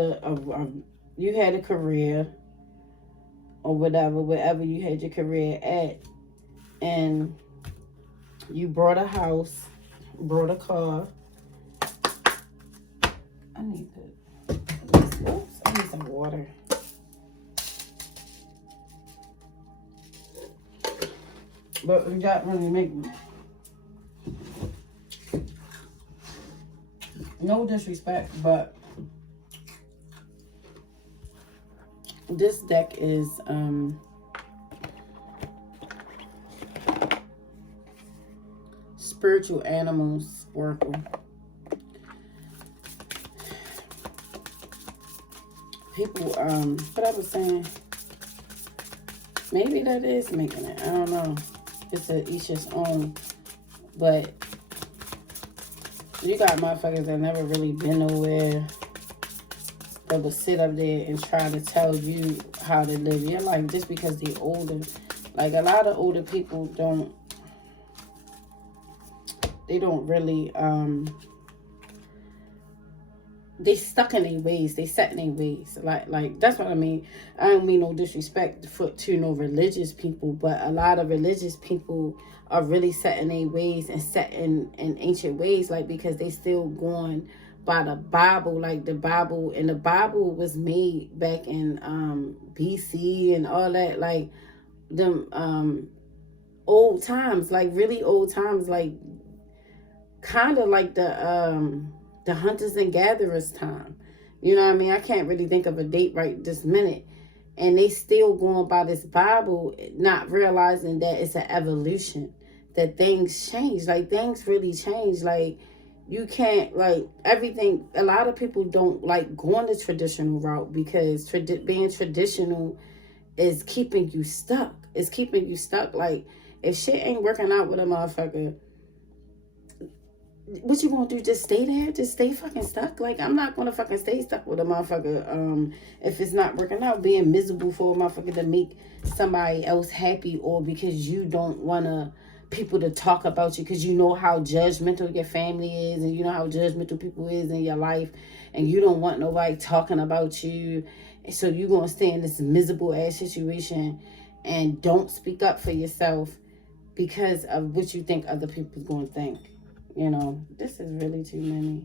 you had a career or wherever you had your career at. And you brought a house, brought a car. I need some water. But we got really make no disrespect, but this deck is spiritual animals oracle. People what I was saying, maybe that is making it. I don't know. It's each his own. But you got motherfuckers that never really been nowhere that will sit up there and try to tell you how to live your life just because they're older. Like, a lot of older people don't really they stuck in their ways. They set in their ways. Like that's what I mean. I don't mean no disrespect to no religious people, but a lot of religious people are really set in their ways and set in ancient ways, like, because they still going by the Bible. Like, the Bible was made back in BC and all that. Like, them old times, like really old times, like kind of like the hunters and gatherers time. You know what I mean? I can't really think of a date right this minute. And they still going by this Bible, not realizing that it's an evolution, that things change. Like, things really change. Like, you can't, like, everything. A lot of people don't like going the traditional route because being traditional is keeping you stuck. It's keeping you stuck. Like, if shit ain't working out with a motherfucker, what you gonna do? Just stay there? Just stay fucking stuck? Like, I'm not gonna fucking stay stuck with a motherfucker if it's not working out, being miserable for a motherfucker to make somebody else happy, or because you don't wanna people to talk about you because you know how judgmental your family is, and you know how judgmental people is in your life, and you don't want nobody talking about you, and so you gonna stay in this miserable ass situation and don't speak up for yourself because of what you think other people's gonna think. You know, this is really too many.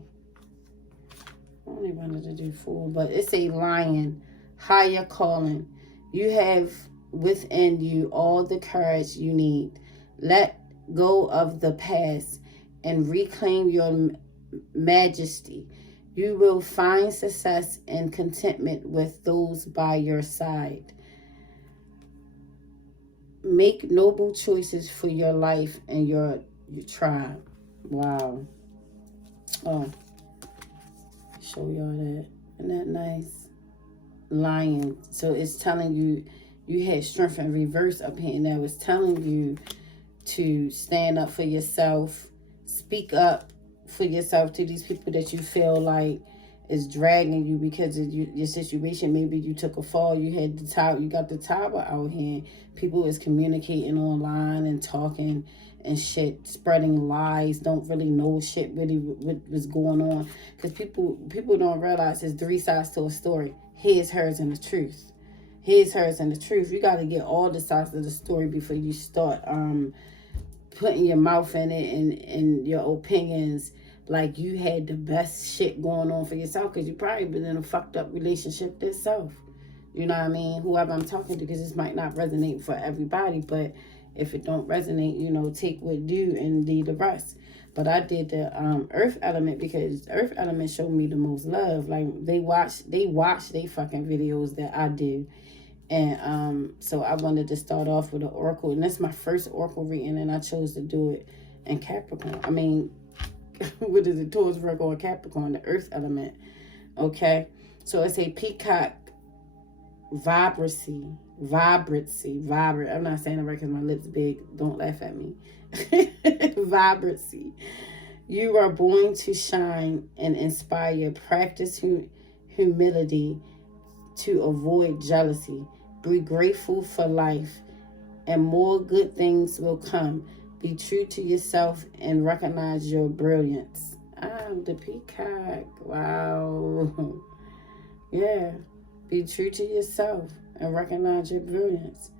I only wanted to do 4, but it's a lion, higher calling. You have within you all the courage you need. Let go of the past and reclaim your majesty. You will find success and contentment with those by your side. Make noble choices for your life and your tribe. Wow. Oh, show y'all that. Isn't that nice? Lion. So it's telling you, you had strength in reverse up here, and that was telling you to stand up for yourself, speak up for yourself to these people that you feel like is dragging you because of your situation. Maybe you took a fall, you had the tower, you got the tower out here. People is communicating online and talking and shit, spreading lies, don't really know shit really what was going on. Because people don't realize there's 3 sides to a story. His, hers, and the truth. His, hers, and the truth. You got to get all the sides of the story before you start putting your mouth in it and your opinions like you had the best shit going on for yourself, because you probably been in a fucked up relationship yourself. You know what I mean? Whoever I'm talking to, because this might not resonate for everybody, but if it don't resonate, you know, take what do and leave the rest. But I did the earth element because earth element showed me the most love. Like, they watch they fucking videos that I do. And so I wanted to start off with an oracle, and that's my first oracle reading, and I chose to do it in Capricorn. I mean, what is it? Taurus, Virgo, and Capricorn, the earth element. Okay, so it's a peacock vibrancy. I'm not saying it right because my lips big. Don't laugh at me. Vibrancy. You are born to shine and inspire. Practice humility to avoid jealousy. Be grateful for life, and more good things will come. Be true to yourself and recognize your brilliance. The peacock. Wow. Yeah. Be true to yourself and recognize your brilliance,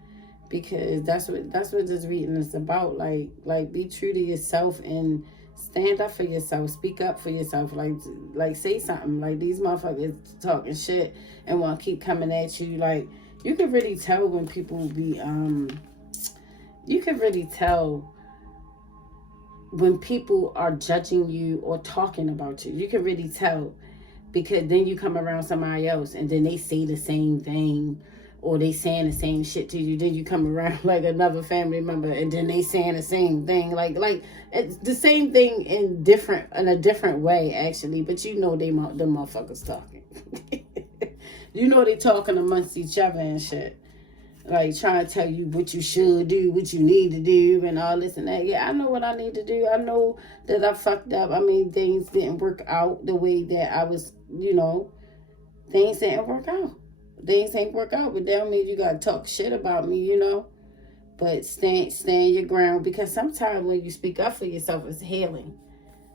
because that's what this reading is about. Like be true to yourself and stand up for yourself. Speak up for yourself. Like say something. Like, these motherfuckers talking shit and want to keep coming at you. Like, you can really tell when people be you can really tell when people are judging you or talking about you. You can really tell, because then you come around somebody else and then they say the same thing, or they saying the same shit to you. Then you come around like another family member and then they saying the same thing. Like it's the same thing in a different way, actually. But you know the motherfuckers talking. You know they talking amongst each other and shit. Like, trying to tell you what you should do, what you need to do, and all this and that. Yeah, I know what I need to do. I know that I fucked up. I mean, things didn't work out the way that I was, you know. Things didn't work out. Things ain't work out, but that don't mean you gotta talk shit about me, you know. But stand your ground, because sometimes when you speak up for yourself, it's healing.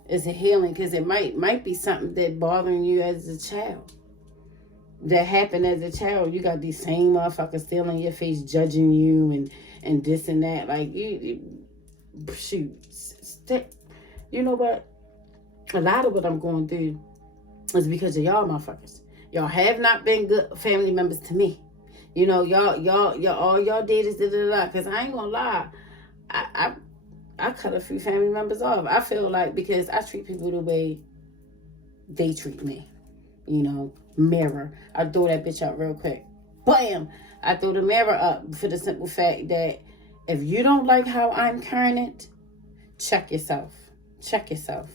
It's a healing, because it might be something that bothering you as a child. That happened as a child. You got these same motherfuckers still in your face judging you and this and that. Like, you know what? A lot of what I'm going through is because of y'all motherfuckers. Y'all have not been good family members to me. You know, y'all all y'all did is da-da-da. Because I ain't gonna lie, I cut a few family members off. I feel like because I treat people the way they treat me. You know, mirror. I throw that bitch out real quick. Bam! I throw the mirror up for the simple fact that if you don't like how I'm current, check yourself. Check yourself.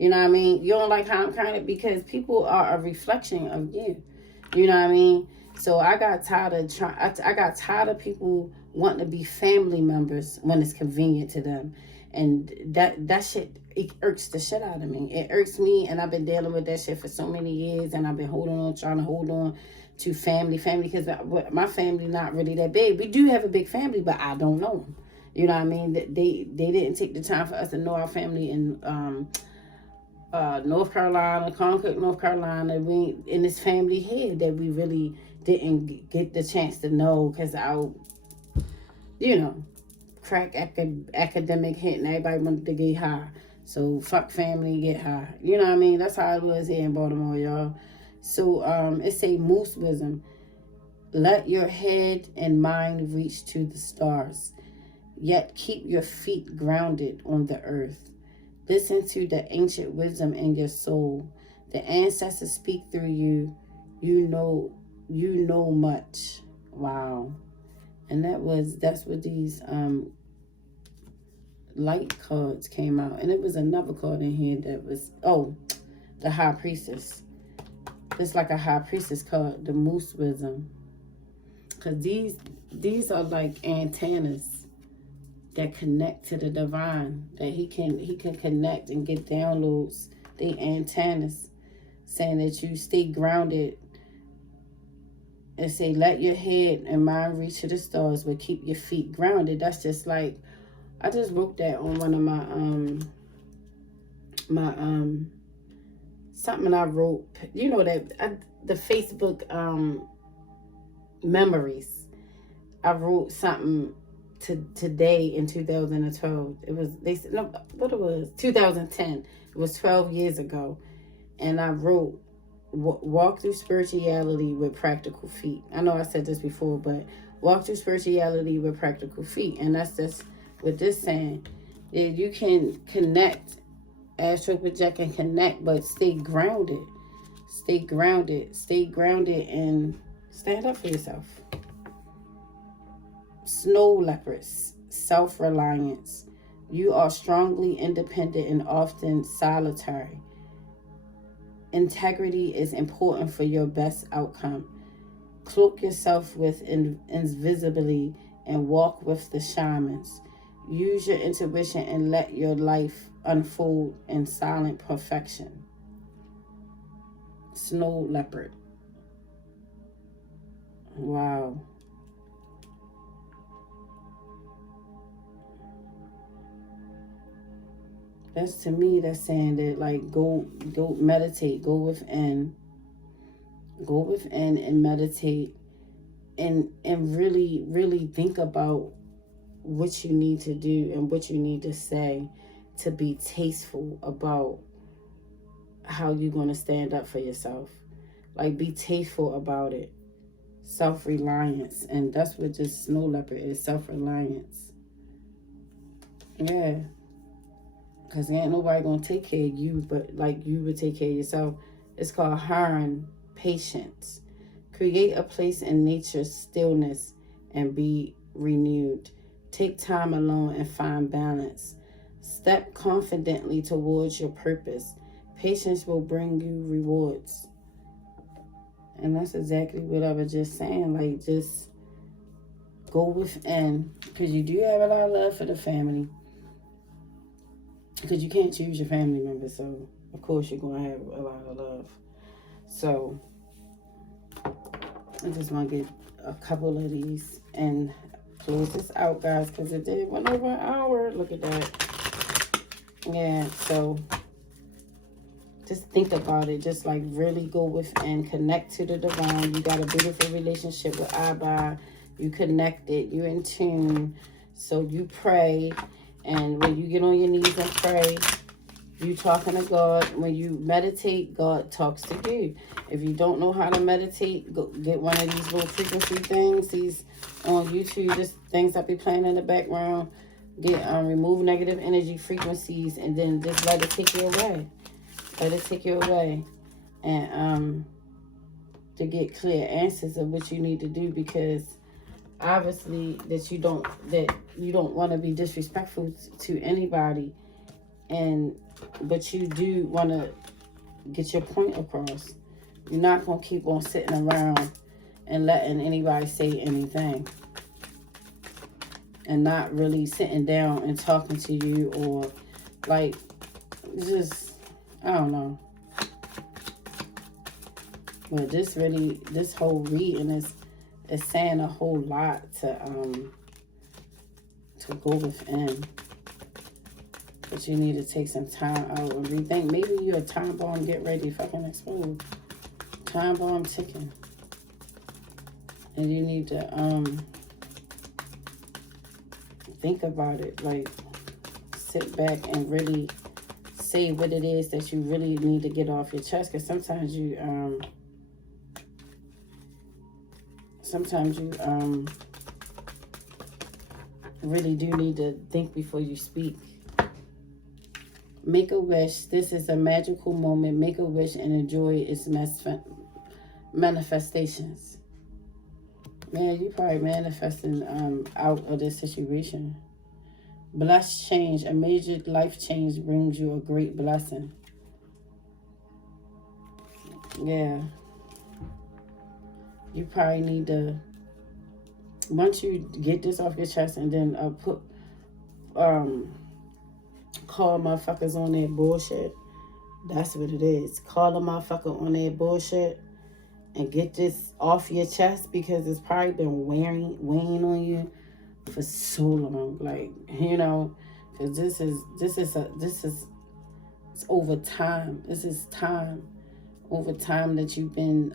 You know what I mean? You don't like how I'm current because people are a reflection of you. You know what I mean? So I got tired of I got tired of people wanting to be family members when it's convenient to them, and that shit, it irks the shit out of me. It irks me, and I've been dealing with that shit for so many years, and I've been trying to hold on to family, because my family not really that big. We do have a big family, but I don't know them. You know what I mean? They didn't take the time for us to know our family in North Carolina, Concord, North Carolina. We in this family here that we really didn't get the chance to know because our, you know, crack academic hit and everybody wanted to get high. So fuck family, get high. You know what I mean? That's how it was here in Baltimore, y'all. So it say moose wisdom. Let your head and mind reach to the stars, yet keep your feet grounded on the earth. Listen to the ancient wisdom in your soul. The ancestors speak through you. You know much. Wow. And that's what these light cards came out. And it was another card in here that was, the High Priestess. It's like a High Priestess card, the Moose Wisdom. Because these are like antennas that connect to the divine, that he can connect and get downloads. They antennas saying that you stay grounded, and say let your head and mind reach to the stars, but keep your feet grounded. That's just like, I just wrote that on one of my something I wrote, you know, that the Facebook memories. I wrote something today in 2012. It was 2010. It was 12 years ago, and I wrote walk through spirituality with practical feet. I know I said this before, but walk through spirituality with practical feet, and that's just what this saying. Yeah, you can connect, astral project and connect, but stay grounded. Stay grounded. Stay grounded and stand up for yourself. Snow leopards, self-reliance. You are strongly independent and often solitary. Integrity is important for your best outcome. Cloak yourself with invisibility and walk with the shamans. Use your intuition and let your life unfold in silent perfection. Snow leopard. Wow. That's, to me, that's saying that, like, go meditate, go within and meditate, and really, really think about what you need to do and what you need to say to be tasteful about how you're going to stand up for yourself. Like, be tasteful about it. Self-reliance. And that's what this snow leopard is, self-reliance. Yeah. Because ain't nobody going to take care of you, but like you would take care of yourself. It's called Heron, patience. Create a place in nature's stillness and be renewed. Take time alone and find balance. Step confidently towards your purpose. Patience will bring you rewards. And that's exactly what I was just saying. Like, just go within. Because you do have a lot of love for the family. Because you can't choose your family members. So, of course, you're going to have a lot of love. So, I just want to get a couple of these and close this out, guys. Because it did went over an hour. Look at that. Yeah, so just think about it. Just like really go within, connect to the divine. You got a beautiful relationship with Abba. You connected. You're in tune. So you pray. And when you get on your knees and pray, you talking to God. When you meditate, God talks to you. If you don't know how to meditate, go get one of these little frequency things. These on YouTube, just things I be playing in the background. Remove negative energy frequencies, and then just let it take you away. Let it take you away. And to get clear answers of what you need to do, because obviously that you don't want to be disrespectful to anybody, but you do want to get your point across. You're not going to keep on sitting around and letting anybody say anything, and not really sitting down and talking to you, or like, just, I don't know. But this whole reading is saying a whole lot to go within. But you need to take some time out and rethink. Maybe you're a time bomb, get ready, fucking explode. Time bomb ticking. And you need to think about it. Like, sit back and really say what it is that you really need to get off your chest. Because sometimes you really do need to think before you speak. Make a wish. This is a magical moment. Make a wish and enjoy its manifestations. Man, you probably manifesting out of this situation. Blessed change. A major life change brings you a great blessing. Yeah. You probably need to, once you get this off your chest, and then call motherfuckers on their bullshit. That's what it is. Call a motherfucker on their bullshit and get this off your chest, because it's probably been weighing on you for so long. Like, you know, because this is it's over time. This is time over time that you've been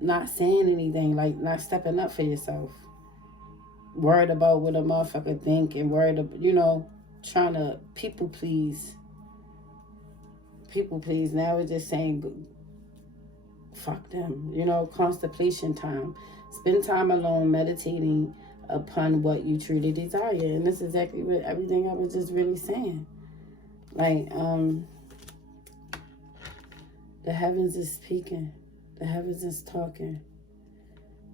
not saying anything, like not stepping up for yourself. Worried about what a motherfucker think, and worried about, you know, trying to people please. People please. Now we're just saying, fuck them. You know, contemplation time. Spend time alone meditating upon what you truly desire. And this is exactly what everything I was just really saying. Like, the heavens is speaking. The heavens is talking.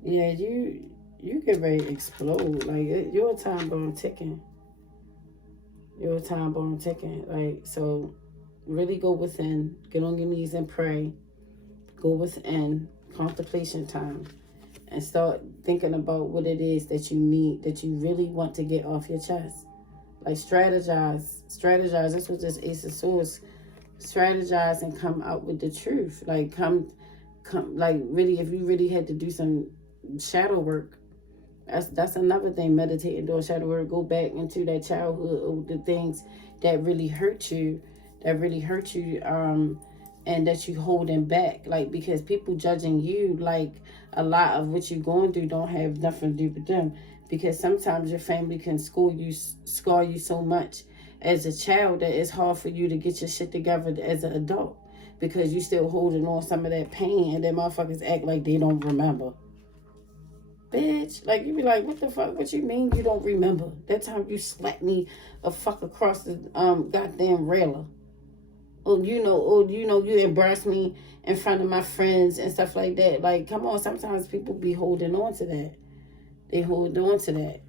Yeah, you get ready to explode. Like, you're a time bomb ticking. You're a time bomb ticking. Like, so really go within. Get on your knees and pray. Go within. Contemplation time. And start thinking about what it is that you need, that you really want to get off your chest. Like, strategize. Strategize. That's what this Ace of Swords. Strategize and come out with the truth. Like, come, like, really, if you really had to do some shadow work, that's another thing. Meditating, doing shadow work. Go back into that childhood, the things that really hurt you, and that you holding back. Like, because people judging you, like, a lot of what you're going through don't have nothing to do with them. Because sometimes your family can scar you so much as a child that it's hard for you to get your shit together as an adult, because you still holding on some of that pain, and then motherfuckers act like they don't remember. Bitch, like, you be like, what the fuck? What you mean you don't remember? That time you slapped me a fuck across the goddamn railer. You embarrassed me in front of my friends and stuff like that. Like, come on, sometimes people be holding on to that. They hold on to that.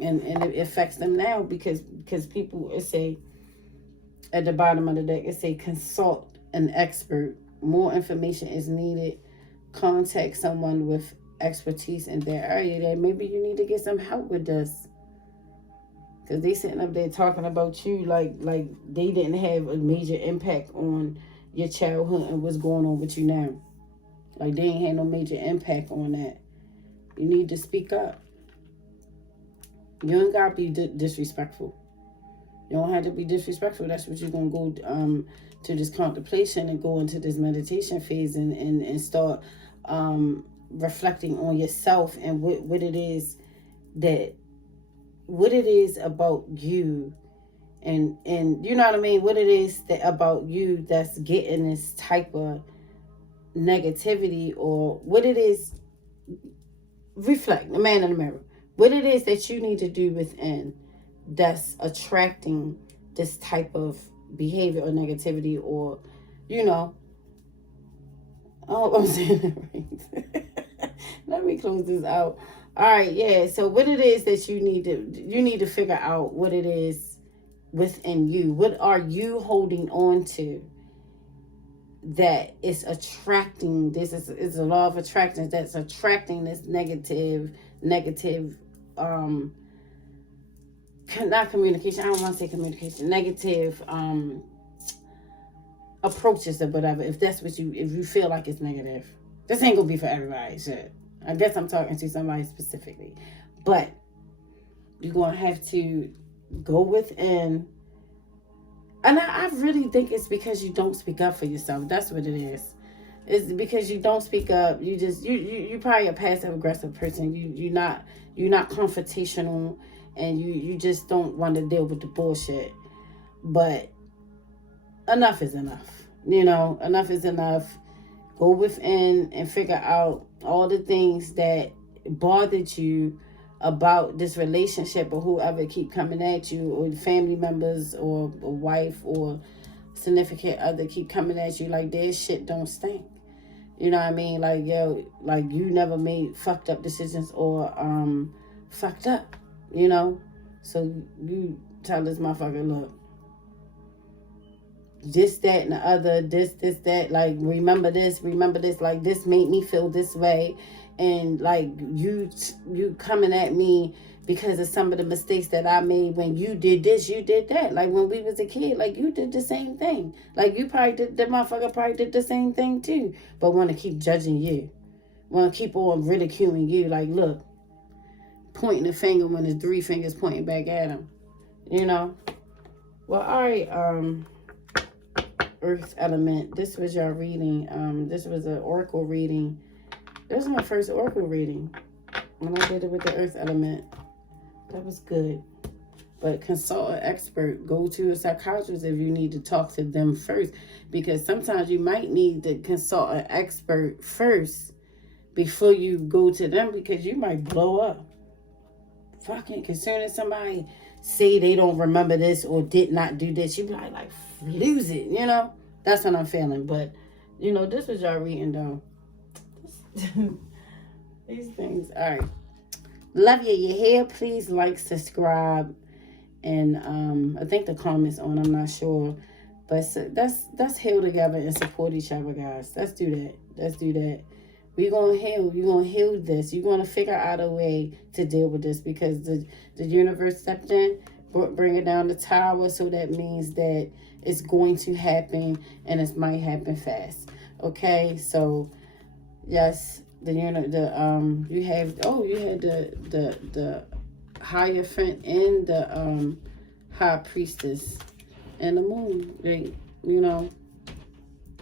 And it affects them now, because people, it say at the bottom of the deck, it say consult an expert. More information is needed. Contact someone with expertise in their area. That maybe you need to get some help with this. Because they sitting up there talking about you like they didn't have a major impact on your childhood and what's going on with you now. Like, they ain't had no major impact on that. You need to speak up. You don't gotta be disrespectful. You don't have to be disrespectful. That's what you're gonna go to this contemplation and go into this meditation phase and start reflecting on yourself and what it is about you, and you know what I mean, what it is that about you that's getting this type of negativity, or what it is. Reflect. The man in the mirror. what it is that you need to do within that's attracting this type of behavior or negativity, or, you know, oh, I'm saying it right. Let me close this out. All right, yeah. So what it is that you need to figure out what it is within you. What are you holding on to that is attracting this? Is a law of attraction that's attracting this negative, not communication. I don't want to say communication. Negative approaches or whatever. If you feel like it's negative, this ain't gonna be for everybody. Shit. I guess I'm talking to somebody specifically, but you're gonna have to go within. And I really think it's because you don't speak up for yourself. That's what it is. It's because you don't speak up. You probably a passive aggressive person. You're not confrontational, and you just don't want to deal with the bullshit. But enough is enough. You know, enough is enough. Go within and figure out all the things that bothered you about this relationship, or whoever keep coming at you, or family members, or a wife or significant other keep coming at you like their shit don't stink. You know what I mean? Like, yo, like you never made fucked up decisions or fucked up, you know? So you tell this motherfucker, look, this, that, and the other, this, that, like, remember this, like, this made me feel this way, and, like, you coming at me because of some of the mistakes that I made when you did this, you did that, like, when we was a kid, like, you did the same thing, like, you probably did, the motherfucker probably did the same thing, too, but want to keep judging you, want to keep on ridiculing you, like, look, pointing the finger when there's three fingers pointing back at him, you know? Well, all right, Earth element. This was your reading. This was an oracle reading. This was my first oracle reading when I did it with the Earth element. That was good. But consult an expert. Go to a psychiatrist if you need to talk to them first, because sometimes you might need to consult an expert first before you go to them, because you might blow up. Fucking concerning somebody say they don't remember this or did not do this, you be like lose it, you know? That's what I'm feeling. But, you know, this was y'all reading, though. These things. All right. Love you. You're here. Please like, subscribe. And I think the comments on, I'm not sure. But so let's heal together and support each other, guys. Let's do that. Let's do that. We're going to heal. You're going to heal this. You're going to figure out a way to deal with this, because the universe stepped in, bringing down the tower. So that means that it's going to happen, and it might happen fast. Okay, so yes, you had the Hierophant and the High Priestess and the Moon. They, you know,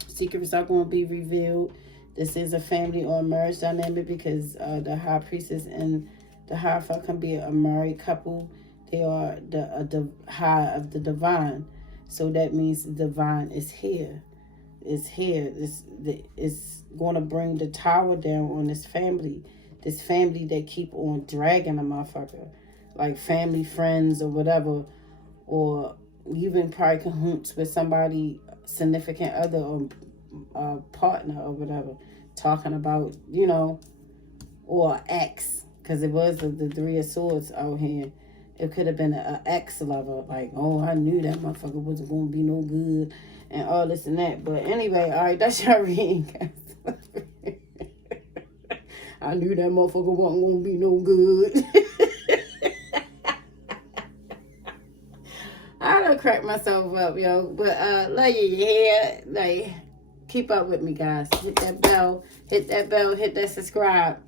secrets are going to be revealed. This is a family or marriage dynamic, because the High Priestess and the Hierophant can be a married couple. They are the high of the divine. So that means the divine is here. It's here. It's going to bring the tower down on this family. This family that keep on dragging a motherfucker. Like family, friends, or whatever. Or even probably cahoots with somebody, significant other, or partner, or whatever. Talking about, you know, or ex. Because it was the Three of Swords out here. It could have been an ex-lover, like, oh, I knew that motherfucker wasn't going to be no good, and all this and that. But anyway, all right, that's your reading, guys. I knew that motherfucker wasn't going to be no good. I done crack myself up, yo. But love you, yeah. Like, keep up with me, guys. Hit that bell, hit that subscribe.